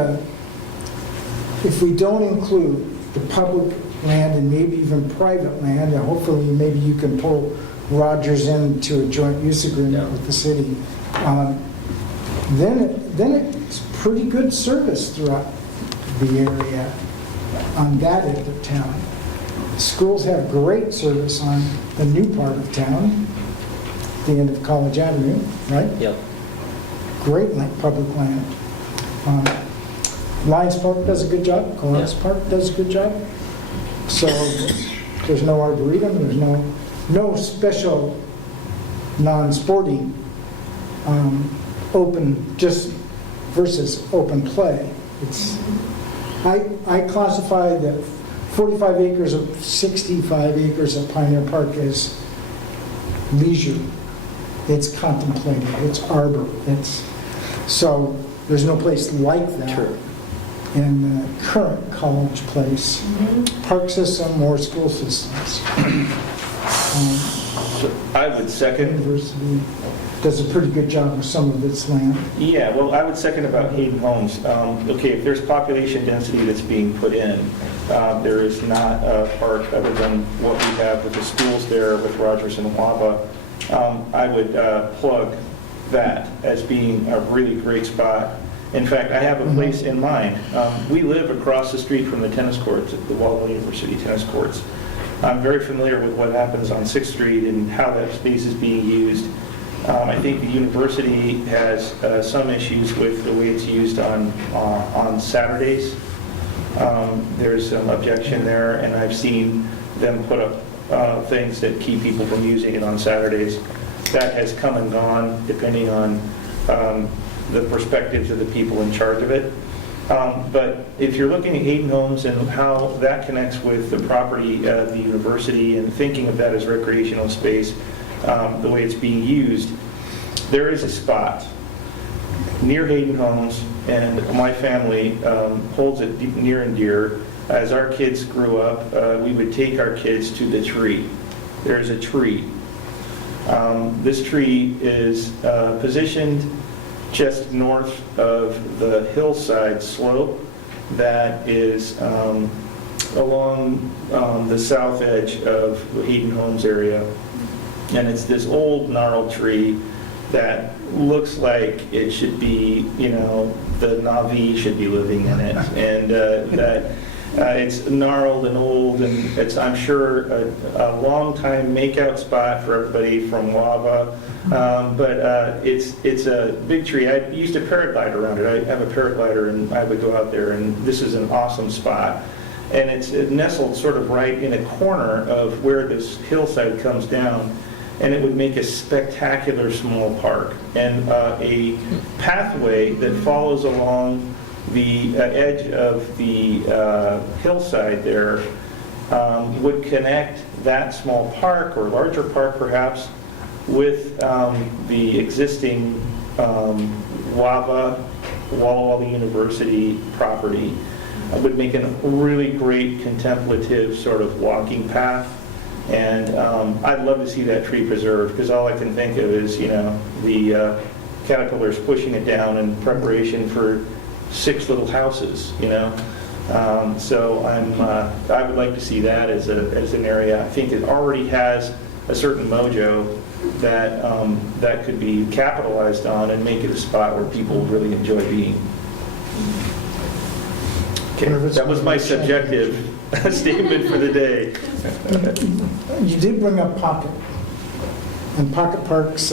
if we don't include the public land and maybe even private land, and hopefully maybe you can pull Rogers into a joint use agreement with the city, then it's pretty good service throughout the area on that end of town. Schools have great service on the new part of town, the end of College Avenue, right? Yep. Great public land. Lions Park does a good job, Columbus Park does a good job. So there's no arboretum, there's no special non-sporting open, just versus open play. I classify the 45 acres of 65 acres at Pioneer Park as leisure. It's contemplative, it's arbor, so there's no place like that. True. In the current college place, park system or school systems. I would second. University does a pretty good job with some of its land. Yeah, well, I would second about Hayden Homes. Okay, if there's population density that's being put in, there is not a park other than what we have with the schools there with Rogers and Wava. I would plug that as being a really great spot. In fact, I have a place in mind. We live across the street from the tennis courts at the Walla University tennis courts. I'm very familiar with what happens on 6th Street and how that space is being used. I think the university has some issues with the way it's used on Saturdays. There's some objection there, and I've seen them put up things that keep people from using it on Saturdays. That has come and gone depending on the perspectives of the people in charge of it. But if you're looking at Hayden Homes and how that connects with the property of the university and thinking of that as recreational space, the way it's being used, there is a spot near Hayden Homes, and my family holds it near and dear. As our kids grew up, we would take our kids to the tree. There's a tree. This tree is positioned just north of the hillside slope that is along the south edge of the Hayden Homes area. And it's this old gnarled tree that looks like it should be, the Na'vi should be living in it. And It's gnarled and old, and it's, I'm sure, a long-time makeout spot for everybody from Wava. But it's a big tree. I used to paraglide around it. I have a paraglider, and I would go out there, and this is an awesome spot. And it's nestled sort of right in a corner of where this hillside comes down, and it would make a spectacular small park. And a pathway that follows along the edge of the hillside there would connect that small park, or larger park perhaps, with the existing Walla Walla University property. Would make a really great contemplative sort of walking path. And I'd love to see that tree preserved, because all I can think of is, the caterpillars pushing it down in preparation for 6 little houses, So I would like to see that as an area. I think it already has a certain mojo that could be capitalized on and make it a spot where people really enjoy being. Okay, that was my subjective statement for the day. You did bring up pocket. And pocket parks,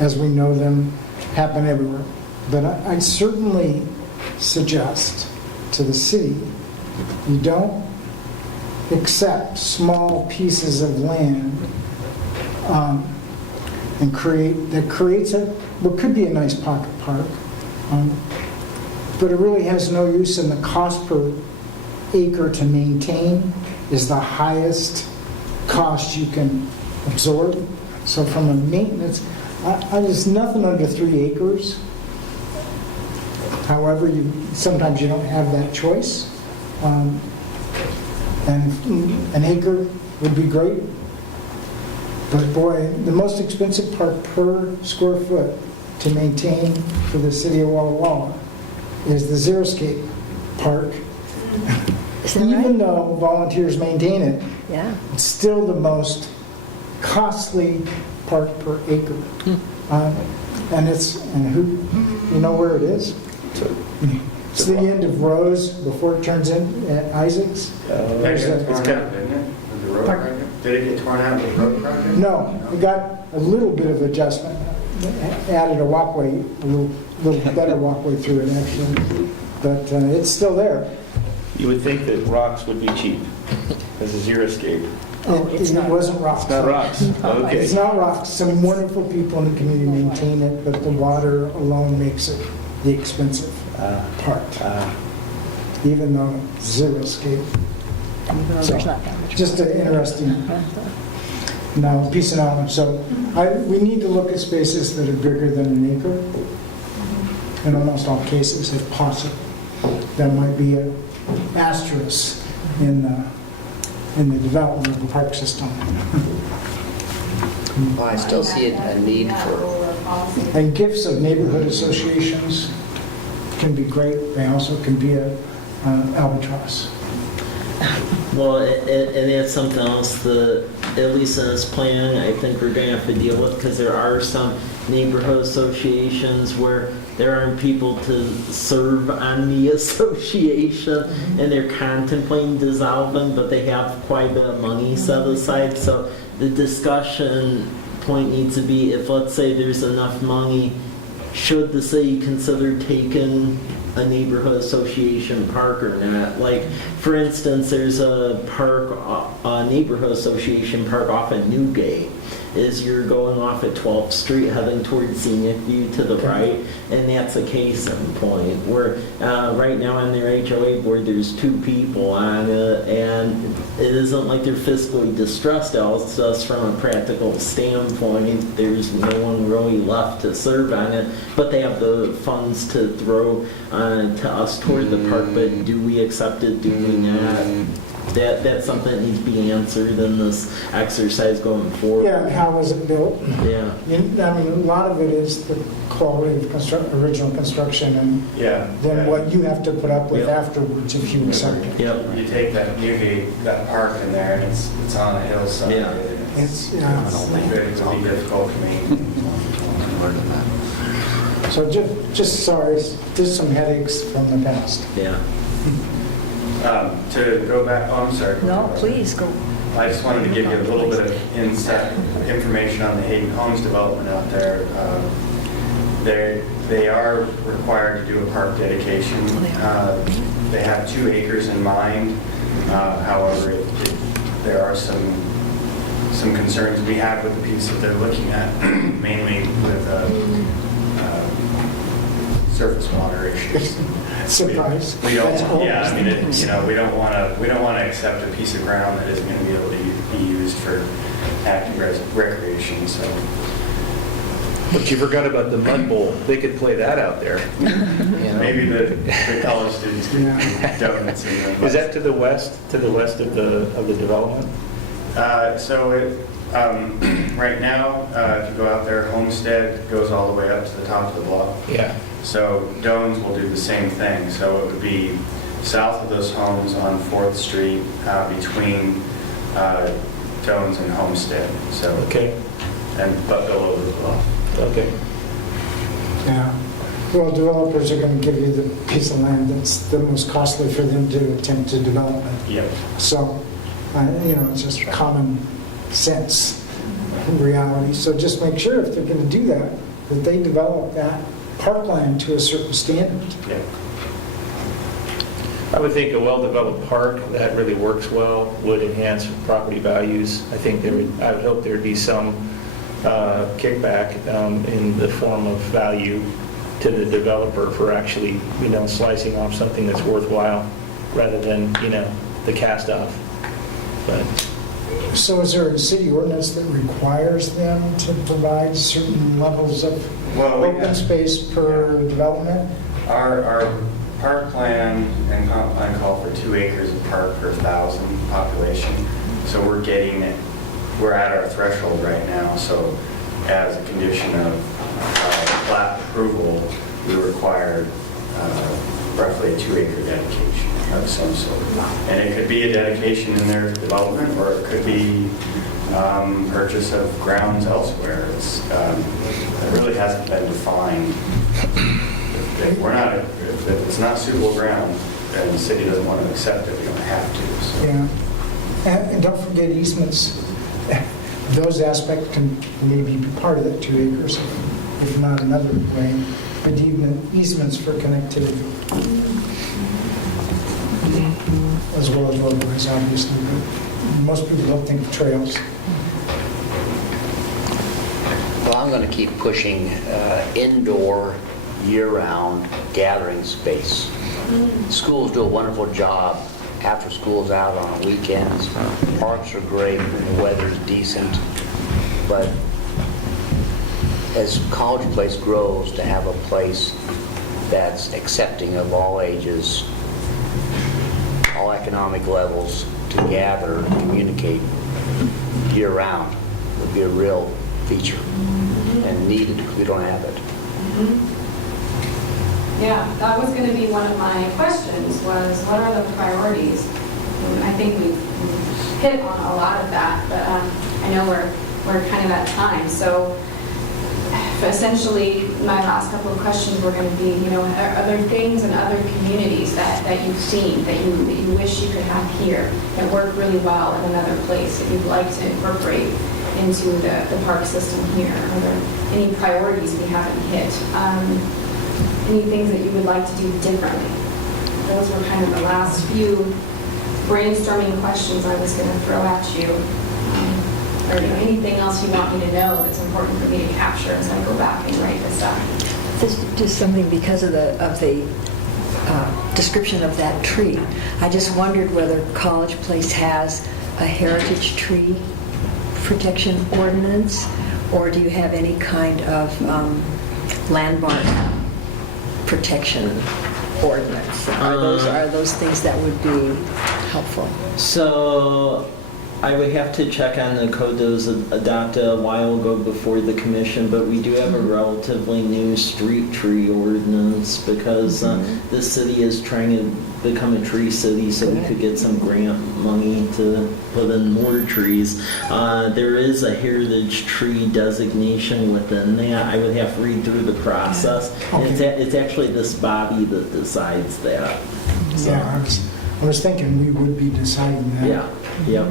as we know them, happen everywhere. But I certainly suggest to the city, you don't accept small pieces of land and creates what could be a nice pocket park. But it really has no use, and the cost per acre to maintain is the highest cost you can absorb. So from a maintenance, there's nothing under 3 acres. However, sometimes you don't have that choice. And an acre would be great. But boy, the most expensive park per square foot to maintain for the city of Walla Walla is the Xeriscape Park. Even though volunteers maintain it, Yeah. it's still the most costly park per acre. And who, you know where it is? It's the end of Rose before it turns in at Isaac's. There's It got a- torn out, didn't it? The road project? Did it get torn out with the road project? No, we got a little bit of adjustment, added a walkway, a little better walkway through it actually, but it's still there. You would think that rocks would be cheap as a Xeriscape. It wasn't rocks. Not rocks, okay. It's not rocks. Some wonderful people in the community maintain it, but the water alone makes it the expensive part, even though Xeriscape. So, There's not that much. just an interesting piece of knowledge. So we need to look at spaces that are bigger than an acre in almost all cases, if possible. That might be an asterisk in the development of the park system. Well, I still see a need for, And gifts of neighborhood associations can be great. They also can be an albatross. Well, and that's something else that, at least in this plan, I think we're going to have to deal with, because there are some neighborhood associations where there aren't people to serve on the association, and they're contemplating dissolving, but they have quite a bit of money set aside. So the discussion point needs to be, if let's say there's enough money, should the city consider taking a neighborhood association park or not? Like, for instance, there's a park, a neighborhood association park off at Newgate. Is you're going off at 12th Street heading towards Scenic View to the right, and that's a case in point where right now on their HOA board there's 2 people on it, and it isn't like they're fiscally distressed. It's just from a practical standpoint, there's no one really left to serve on it, but they have the funds to throw to us toward the park. But do we accept it? Do we not? That's something that needs to be answered in this exercise going forward. Yeah, and how was it built? Yeah. I mean, a lot of it is the quality of original construction, and Yeah. then what you have to put up with Yeah. afterwards if you accept it. Yep. You take that Newgate, that park in there, and it's on a hillside. Yeah. It's, It would be difficult to maintain. So just sorry, just some headaches from the past. Yeah. To go back, oh, I'm sorry. No, please, go. I just wanted to give you a little bit of insight, information on the Hayden Homes development out there. They are required to do a park dedication. They have 2 acres in mind. However, there are some concerns we have with the piece that they're looking at, mainly with surface water issues. Surprise. We don't, That's always yeah, I mean, the it, case. you know, we don't want to accept a piece of ground that isn't going to be able to be used for active recreation, so. But you forgot about the mud bowl. They could play that out there. You know? Maybe the college students can Yeah. do donuts in the. Is that to the west of the development? Right now, if you go out there, Homestead goes all the way up to the top of the block. Yeah. So Dones will do the same thing. So it would be south of those homes on 4th Street between Dones and Homestead. So, Okay. but below the bluff. Okay. Yeah. Well, developers are going to give you the piece of land that's the most costly for them to attempt to develop it. Yep. So, it's just common sense reality. So just make sure if they're going to do that, that they develop that parkland to a certain standard. Yep. I would think a well-developed park that really works well would enhance property values. I would hope there'd be some kickback in the form of value to the developer for actually, slicing off something that's worthwhile rather than, the cast off. But So is there a city ordinance that requires them to provide certain levels of open space per development? Our park plan and comp plan call for 2 acres of park per 1,000 population. So we're at our threshold right now. So as a condition of plat approval, we required roughly a 2-acre dedication of some sort. And it could be a dedication in their development, or it could be purchase of grounds elsewhere. It really hasn't been defined. If it's not suitable ground, and the city doesn't want to accept it, we don't have to. So. Yeah. And don't forget easements. Those aspects can maybe be part of that 2 acres, if not another way. But even easements for connectivity, as well as roadways, obviously. But most people don't think of trails. Well, I'm going to keep pushing indoor, year-round gathering space. Schools do a wonderful job after school's out on weekends. Parks are great, the weather's decent, but as College Place grows, to have a place that's accepting of all ages, all economic levels, to gather and communicate year-round would be a real feature and needed because we don't have it. Yeah, that was going to be one of my questions, was what are the priorities? And I think we've hit on a lot of that, but I know we're kind of at time. So essentially, my last couple of questions were going to be, are there things in other communities that you've seen, that you wish you could have here, that work really well in another place, that you'd like to incorporate into the park system here? Are there any priorities we haven't hit? Any things that you would like to do differently? Those were kind of the last few brainstorming questions I was going to throw at you. Or anything else you want me to know that's important for me to capture as I go back and write this up? Just something because of the description of that tree. I just wondered whether College Place has a heritage tree protection ordinance, or do you have any kind of landmark protection ordinance? Are those things that would be helpful? So I would have to check on the code that was adopted a while ago before the commission, but we do have a relatively new street tree ordinance because the city is trying to become a tree city so we could get some grant money to put in more trees. There is a heritage tree designation within that. I would have to read through the process. Okay. It's actually this body that decides that. So. Yeah, I was thinking we would be deciding that. Yeah, yep,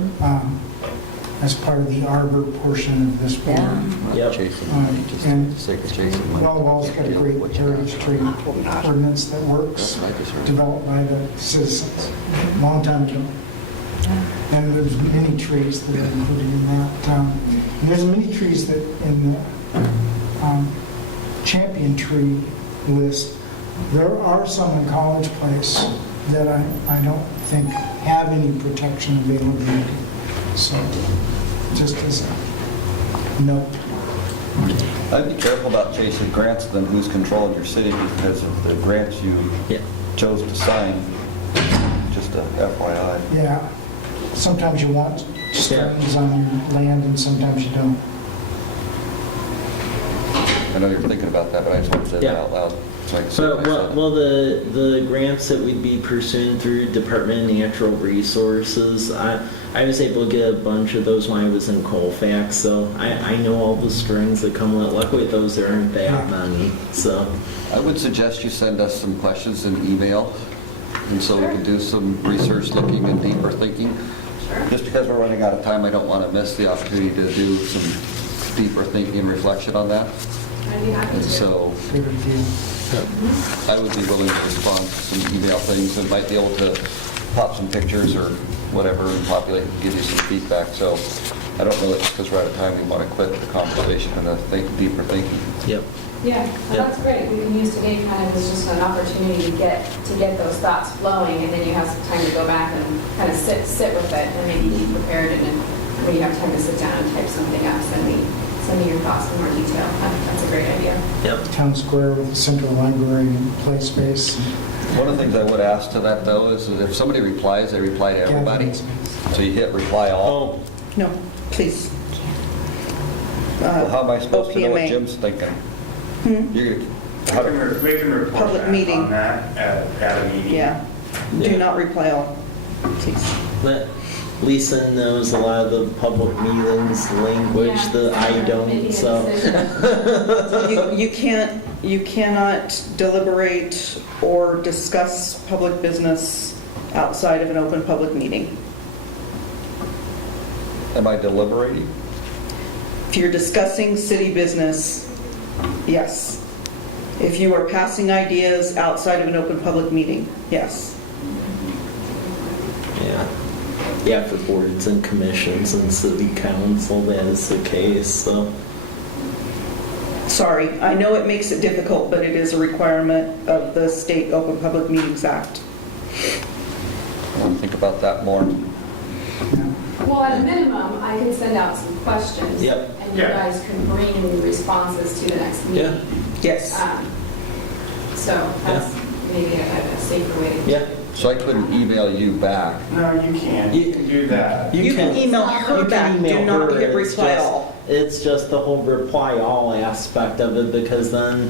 As part of the Arbor portion of this board. Yeah. yep. And Sacred Jason. Wall's got a great heritage tree ordinance that works, developed by the citizens a long time ago. And there's many trees that are included in that. And there's many trees that in the champion tree list, there are some in College Place that I don't think have any protection availability. So, just as a note. I'd be careful about chasing grants than who's controlling your city because of the grants you Yeah. chose to sign. Just a FYI. Yeah, sometimes you want streams on your land and sometimes you don't. I know you're thinking about that, but I just want to say that Yeah. out loud. So I can say it But, myself. well, the grants that we'd be pursuing through Department of Natural Resources, I was able to get a bunch of those when I was in Colfax, so I know all the strings that come with it. Luckily, those there aren't that many, so. I would suggest you send us some questions in email, and so we can do some research looking and deeper thinking. Just because we're running out of time, I don't want to miss the opportunity to do some deeper thinking and reflection on that. I'd be happy And to. so Good review. I would be willing to respond to some email things and might be able to pop some pictures or whatever and populate and give you some feedback. So I don't know that just because we're out of time, we want to quit the conversation and deeper thinking. Yep. Yeah, well, that's great. We can use today kind of as just an opportunity to get those thoughts flowing, and then you have some time to go back and kind of sit with it and maybe be prepared, and then when you have time to sit down and type something up, send me your thoughts in more detail. I think that's a great idea. Yep. Town square with the central library and play space. One of the things I would ask to that though is that if somebody replies, they reply to everybody. Gathering space. So you hit reply all. No, please. Well, how am I supposed to know what OPMA. Jim's thinking? You're gonna, We how can do- we can report Public back meeting. on that at a meeting. Yeah. Yeah. Do not reply all, please. But Lisa knows a lot of the public meetings language Yeah, that I making don't, a so. decision. You cannot deliberate or discuss public business outside of an open public meeting. am I deliberating? If you're discussing city business, yes. If you are passing ideas outside of an open public meeting, yes. Yeah. Yeah, for boards and commissions and city council, that is the case, so. Sorry, I know it makes it difficult, but it is a requirement of the State Open Public Meetings Act. I'll think about that more. Well, at a minimum, I can send out some questions. Yep. And you Yeah. guys can bring responses to the next Yeah. meeting. Yes. So that's maybe a safer way to do it. Yeah. So I couldn't email you back. No, you can't. You can do that. You can email her You can back, email do not her, hit it's reply just- all. It's just the whole reply all aspect of it, because then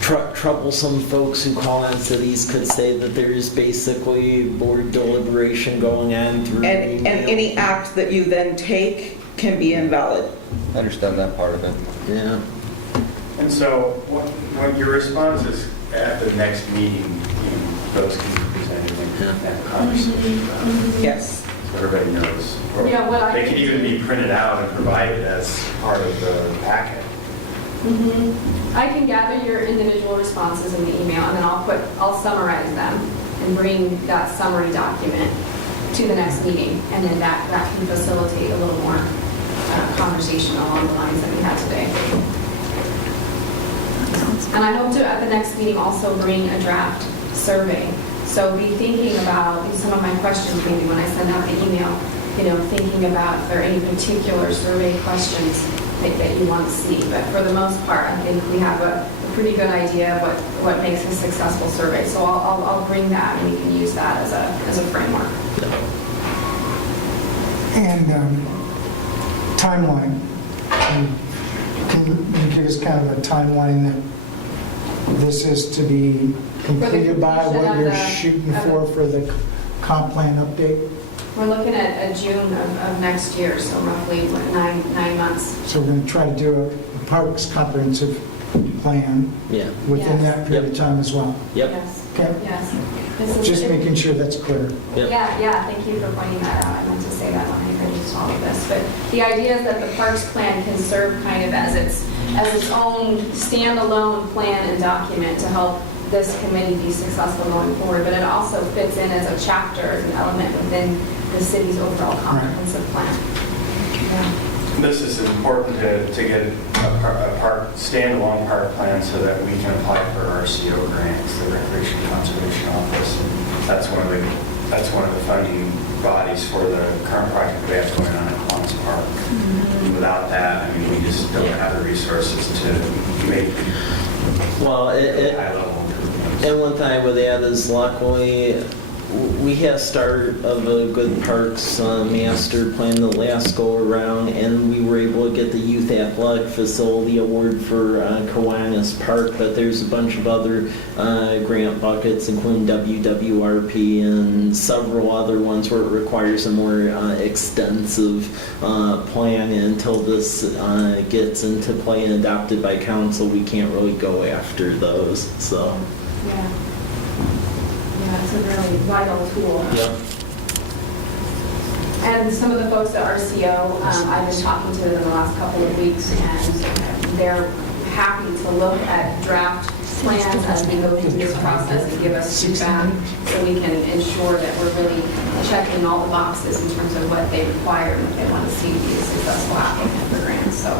troublesome folks who call on cities could say that there is basically board deliberation going on through And email. any act that you then take can be invalid. I understand that part of it. Yeah. And so when your responses at the next meeting, those can be presented and have a conversation about it. Yes. So everybody knows. Or Yeah, what I they can can even be printed out and provided as part of the packet. I can gather your individual responses in the email, and then I'll summarize them and bring that summary document to the next meeting, and then that can facilitate a little more conversation along the lines that we had today. And I hope to, at the next meeting, also bring a draft survey. So be thinking about, some of my questions maybe when I send out the email, thinking about if there are any particular survey questions that you want to see. But for the most part, I think we have a pretty good idea of what makes a successful survey. So I'll bring that, and we can use that as a framework. And timeline. Can you give us kind of a timeline that this is to be completed by, completion what of you're the- shooting of for the comp plan update? We're looking at June of next year, so roughly 9 months. So we're going to try to do a parks comprehensive plan Yeah. within Yes. that period of time as well. Yep. Yes. Okay. Yes. This is- Just making sure that's clear. Yep. Yeah, thank you for pointing that out. I meant to say that when I introduced all of this. But the idea is that the parks plan can serve kind of as its own standalone plan and document to help this committee be successful going forward. But it also fits in as a chapter, as an element within the city's overall comprehensive plan. Yeah. This is important to get a park, standalone park plan so that we can apply for RCO grants, the Recreation Conservation Office. That's one of the funding bodies for the current project we have going on at Columbus Park. Without that, I mean, we just don't have the resources to make Well, high-level improvements. and one thing I would add is luckily, we had start of a good parks master plan the last go around, and we were able to get the youth athletic facility award for Kiwanis Park, but there's a bunch of other grant buckets, including WWRP and several other ones where it requires a more extensive plan. And until this gets into play and adopted by council, we can't really go after those. So. Yeah. Yeah, it's a really vital tool. Yep. And some of the folks at RCO, I've been talking to them the last couple of weeks, and they're happy to look at draft plans as we go through this process and give us feedback so we can ensure that we're really checking all the boxes in terms of what they require and what they want to see to be a successful applicant for grants. So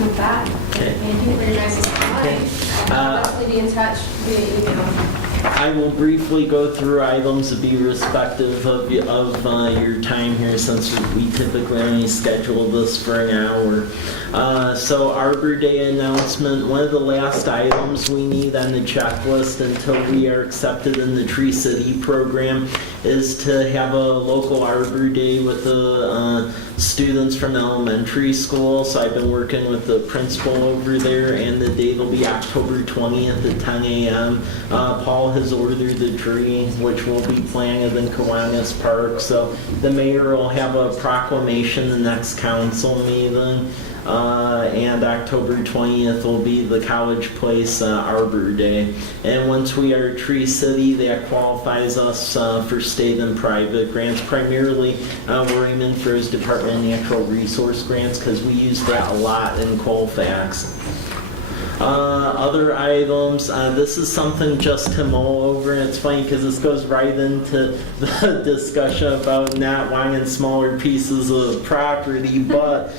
with that, thank you for your guys' time. I'll definitely be in touch via email. I will briefly go through items to be respective of your time here, since we typically only schedule this for an hour. So Arbor Day announcement, one of the last items we need on the checklist until we are accepted in the Tree City program is to have a local Arbor Day with the students from elementary school. So I've been working with the principal over there, and the date will be October 20th at 10 a.m. Paul has ordered the tree, which will be planted in Kiwanis Park. So the mayor will have a proclamation the next council meeting. And October 20th will be the College Place Arbor Day. And once we are Tree City, that qualifies us for state and private grants. Primarily, we're aiming for his Department of Natural Resource grants, because we use that a lot in Colfax. Other items, this is something just to mull over, and it's funny because this goes right into the discussion about not wanting smaller pieces of property, but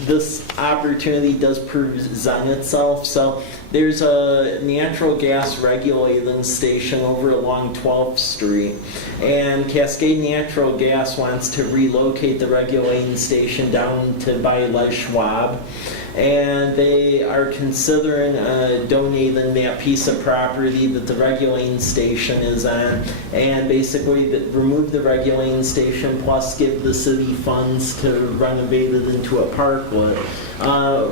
this opportunity does present itself. So there's a natural gas regulating station over along 12th Street, and Cascade Natural Gas wants to relocate the regulating station down to by Les Schwab. And they are considering donating that piece of property that the regulating station is on, and basically remove the regulating station plus give the city funds to renovate it into a parklet.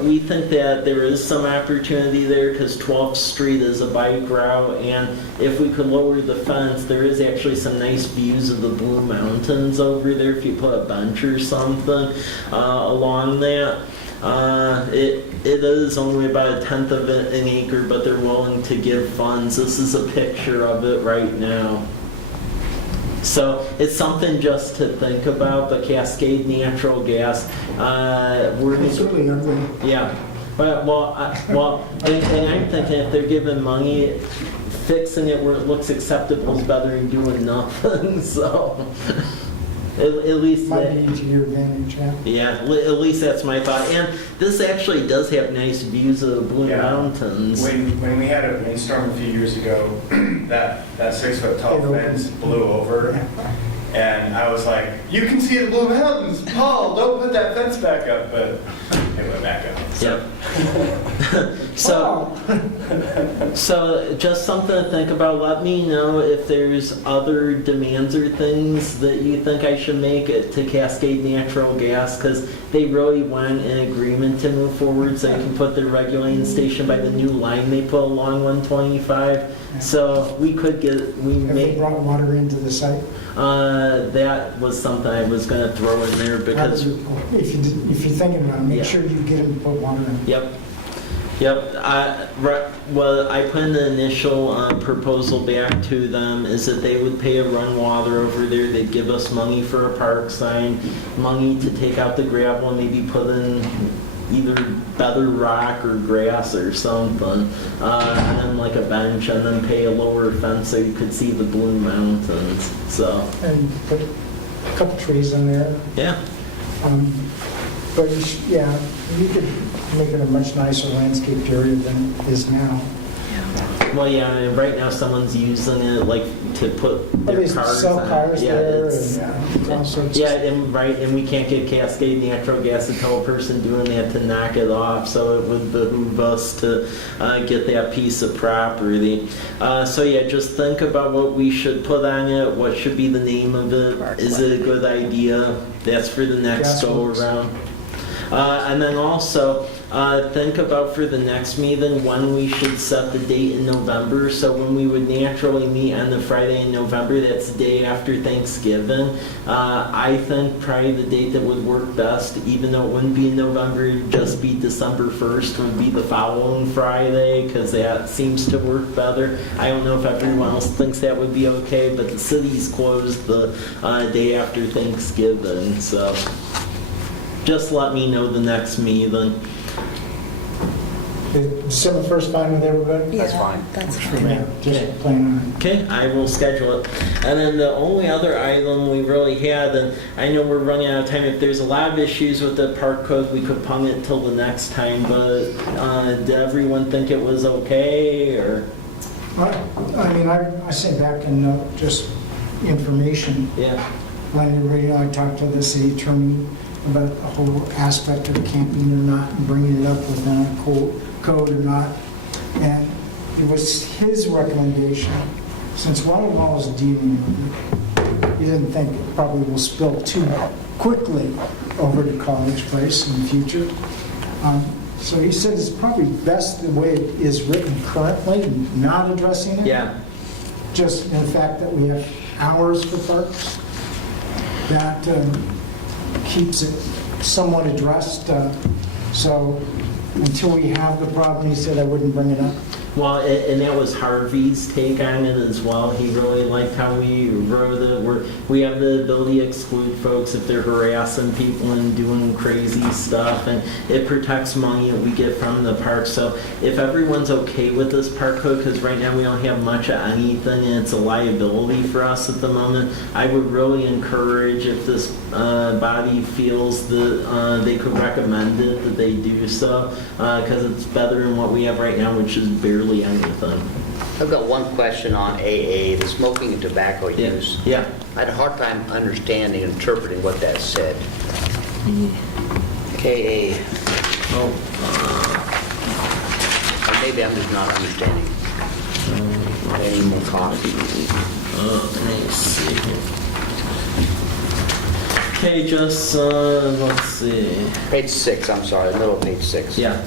We think that there is some opportunity there because 12th Street is a bike route, and if we could lower the fence, there is actually some nice views of the Blue Mountains over there if you put a bench or something along that. It is only about 1/10 of an acre, but they're willing to give funds. This is a picture of it right now. So it's something just to think about, but Cascade Natural Gas, It's really ugly. yeah. Well, and I'm thinking if they're giving money, fixing it where it looks acceptable is better than doing nothing, so. At least Might be to your advantage, yeah. yeah, at least that's my thought. And this actually does have nice views of the Blue Yeah. Mountains. When we had a windstorm a few years ago, that 6-foot tall fence blew over, and I was like, "You can see the Blue Mountains, Paul. Don't put that fence back up." But it went back up. Yep. So just something to think about. Let me know if there's other demands or things that you think I should make it to Cascade Natural Gas, because they really want an agreement to move forward so they can put their regulating station by the new line they put along 125. So we could get, Have they brought water into the site? that was something I was going to throw in there because, If you're thinking about it, make Yeah. sure you get them to put water in. yep. Yep, well, I put in the initial proposal back to them is that they would pay a run water over there, they'd give us money for a park sign, money to take out the gravel and maybe put in either better rock or grass or something, and then like a bench, and then pay a lower fence so you could see the Blue Mountains, so, And put a couple trees in there. yeah. But yeah, you could make it a much nicer landscaped area than it is now. Well, yeah, I mean, right now someone's using it like to put But their they cars sell on. cars Yeah, there it's- and all sorts Yeah, of. and right, and we can't get Cascade Natural Gas to tell a person doing that to knock it off, so it would behoove us to get that piece of property. So yeah, just think about what we should put on it, what should be the name of it, is it a good idea? That's for the next Gas go works. around. And then also, think about for the next meeting when we should set the date in November. So when we would naturally meet on the Friday in November, that's the day after Thanksgiving. I think probably the date that would work best, even though it wouldn't be in November, it'd just be December 1st, would be the following Friday, because that seems to work better. I don't know if everyone else thinks that would be okay, but the city's closed the day after Thanksgiving, so just let me know the next meeting. Is December 1st fine with everybody? That's fine. That's fine. Yeah, just plan on Okay, I will schedule it. And then the only other item we really had, and I know we're running out of time, if there's a lot of issues with the park code, we could punt it till the next time, but did everyone think it was okay, or? it. I mean, I sent back a note, just information, Yeah, letting everybody know I talked to the city attorney about the whole aspect of camping or not, and bringing it up within a code or not. And it was his recommendation, since Waterwall is dealing with it, he didn't think it probably will spill too quickly over to College Place in the future. So he said it's probably best the way it is written currently, not addressing it. yeah. Just in the fact that we have hours for parks, that keeps it somewhat addressed. So until we have the problem, he said I wouldn't bring it up. Well, and that was Harvey's take on it as well. He really liked how we wrote it. We have the ability to exclude folks if they're harassing people and doing crazy stuff, and it protects money that we get from the park. So if everyone's okay with this park code, because right now we don't have much of anything and it's a liability for us at the moment, I would really encourage, if this body feels that they could recommend it, that they do so, because it's better than what we have right now, which is barely anything. I've got one question on AA, the smoking and tobacco use. Yeah. I had a hard time understanding, interpreting what that said. KA, Oh, or maybe I'm just not understanding. Any more coffee? let me see here. Okay, just, let's see. Page 6, I'm sorry, the middle of page 6. Yeah.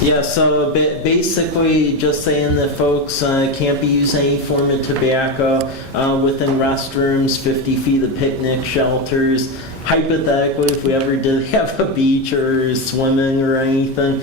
Yeah, so basically just saying that folks can't be using any form of tobacco within restrooms, 50 feet of picnic shelters. Hypothetically, if we ever did have a beach or swimming or anything,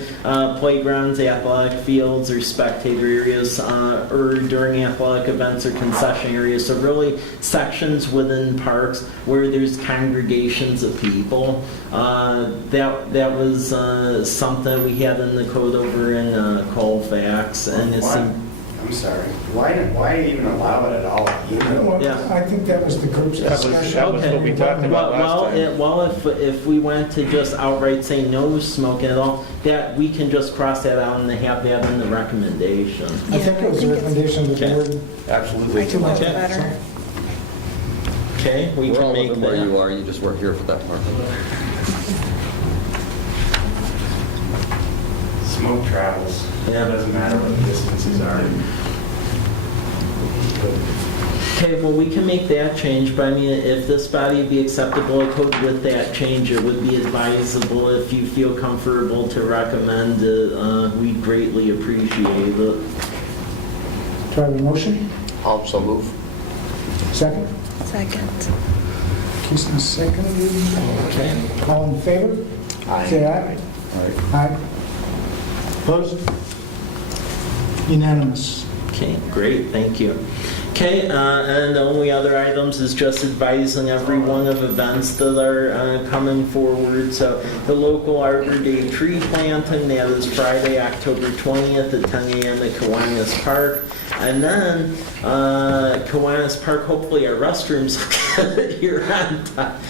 playgrounds, athletic fields, or spectator areas, or during athletic events or concession areas. So really sections within parks where there's congregations of people. That was something we had in the code over in Colfax, and it seemed. I'm sorry, why even allow it at all? Well, Yeah. I think that was the group's That was discussion. what we talked about last time. Well, if we went to just outright say no smoking at all, that we can just cross that out and have that in the recommendation. I think it was a recommendation of the Okay. board. Absolutely. Too much Okay. better. Okay, we We're can all make living where you that. are, you just weren't here for that part. Smoke travels. Yeah. It doesn't matter what the distances are. Okay, well, we can make that change, but I mean, if this body would be acceptable to code with that change, it would be advisable if you feel comfortable to recommend it. We'd greatly appreciate it. Do I have a motion? Also move. Second? Second. Keeston seconded. Okay. All in favor? say aye. All right. Aye. Opposed? Unanimous. Okay, great, thank you. Okay, and the only other items is just advising everyone of events that are coming forward. So the local Arbor Day tree planting, that is Friday, October 20th at 10 a.m. at Kiwanis Park. And then Kiwanis Park, hopefully our restrooms will get here on time.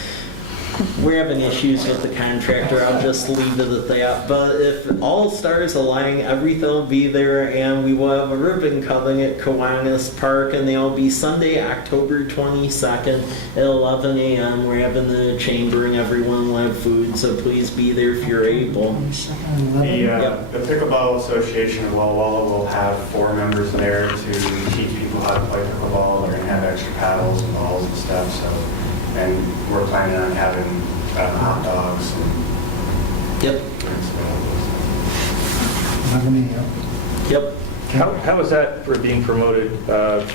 We're having issues with the contractor, I'll just leave it at that. But if all stars align, everything will be there, and we will have a ribbon cutting at Kiwanis Park, and they'll be Sunday, October 22nd at 11 a.m. We're having the chamber, and everyone will have food, so please be there if you're able. The Pickleball Association of Walla Walla will have 4 members there to teach people how to play pickleball. They're going to have extra paddles and balls and stuff, so. And we're planning on having hot dogs and Yep. drinks available. Have any, Yep. How is that for being promoted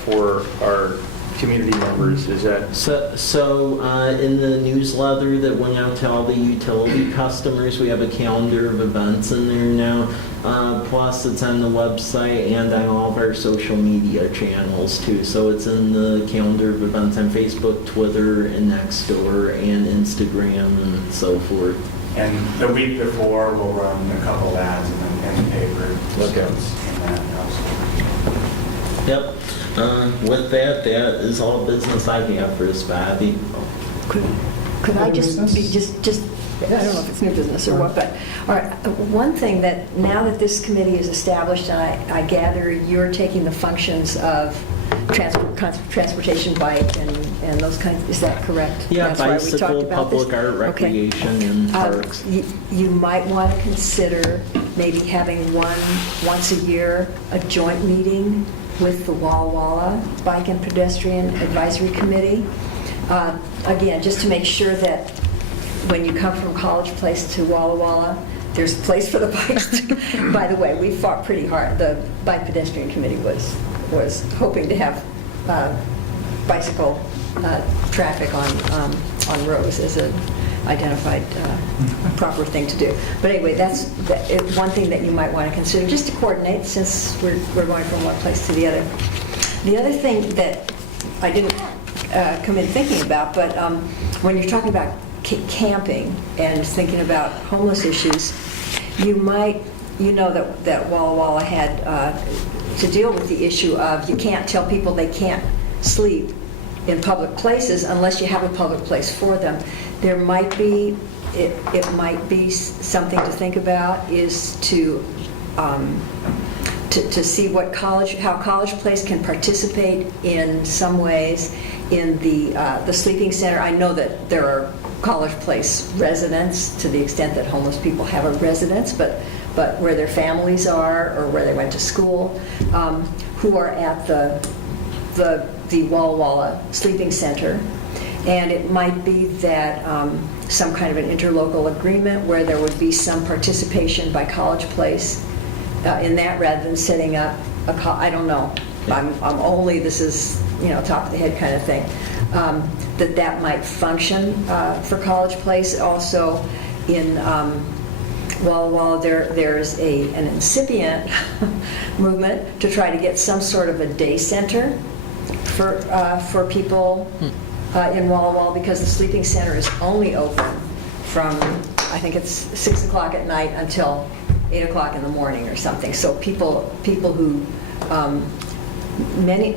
for our community members? Is that So in the newsletter that went out to all the utility customers, we have a calendar of events in there now. Plus, it's on the website and on all of our social media channels too. So it's in the calendar of events on Facebook, Twitter, and Nextdoor, and Instagram, and so forth. And the week before, we'll run a couple ads in the paper. Okay. And that also. Yep. With that is all business I have for this, Bobby. Could I Other just business? be, just, I don't know if it's new business or what, but, all right, one thing that, now that this committee is established, and I gather you're taking the functions of transportation, bike, and those kinds, is that correct? Yeah, That's why we talked bicycle, about this? public art, Okay. recreation, and parks. You might want to consider maybe having once a year, a joint meeting with the Walla Walla Bike and Pedestrian Advisory Committee. Again, just to make sure that when you come from College Place to Walla Walla, there's a place for the bikes. By the way, we fought pretty hard. The Bike Pedestrian Committee was hoping to have bicycle traffic on Rose as an identified proper thing to do. But anyway, that's one thing that you might want to consider, just to coordinate, since we're going from one place to the other. The other thing that I didn't come in thinking about, but when you're talking about camping and thinking about homeless issues, you know that Walla Walla had to deal with the issue of you can't tell people they can't sleep in public places unless you have a public place for them. There might be, it might be something to think about, is to see how College Place can participate in some ways in the sleeping center. I know that there are College Place residents, to the extent that homeless people have a residence, but where their families are or where they went to school, who are at the Walla Walla Sleeping Center. And it might be that some kind of an interlocal agreement where there would be some participation by College Place in that, rather than setting up I don't know. I'm only, this is, top of the head kind of thing. That might function for College Place. Also, in Walla Walla, there's an incipient movement to try to get some sort of a day center for people in Walla Walla, because the sleeping center is only open from, I think it's 6 o'clock at night until 8 o'clock in the morning or something. So people who,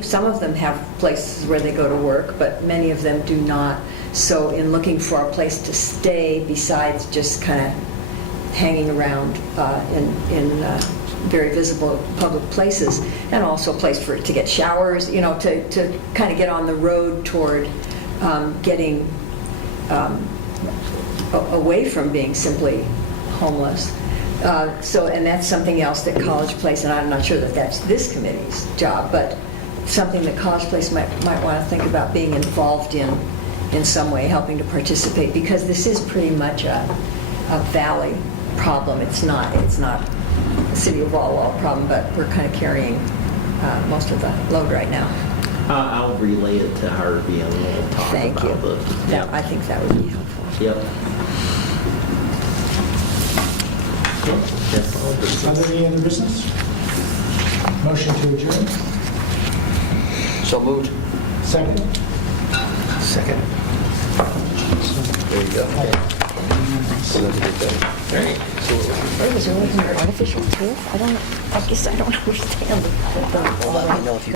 some of them have places where they go to work, but many of them do not. So in looking for a place to stay besides just kind of hanging around in very visible public places, and also a place to get showers, to kind of get on the road toward getting away from being simply homeless. And that's something else that College Place, and I'm not sure that that's this committee's job, but something that College Place might want to think about being involved in some way, helping to participate, because this is pretty much a valley problem. It's not a city of Walla Walla problem, but we're kind of carrying most of the load right now. I'll relay it to Harvey and we'll talk Thank about you. it. Yep. I think that would be helpful. Yep. Any other business? Motion to adjourn? So moved. Second? Second. There you go. It was really artificial too. I guess I don't understand the. Well, let me know if you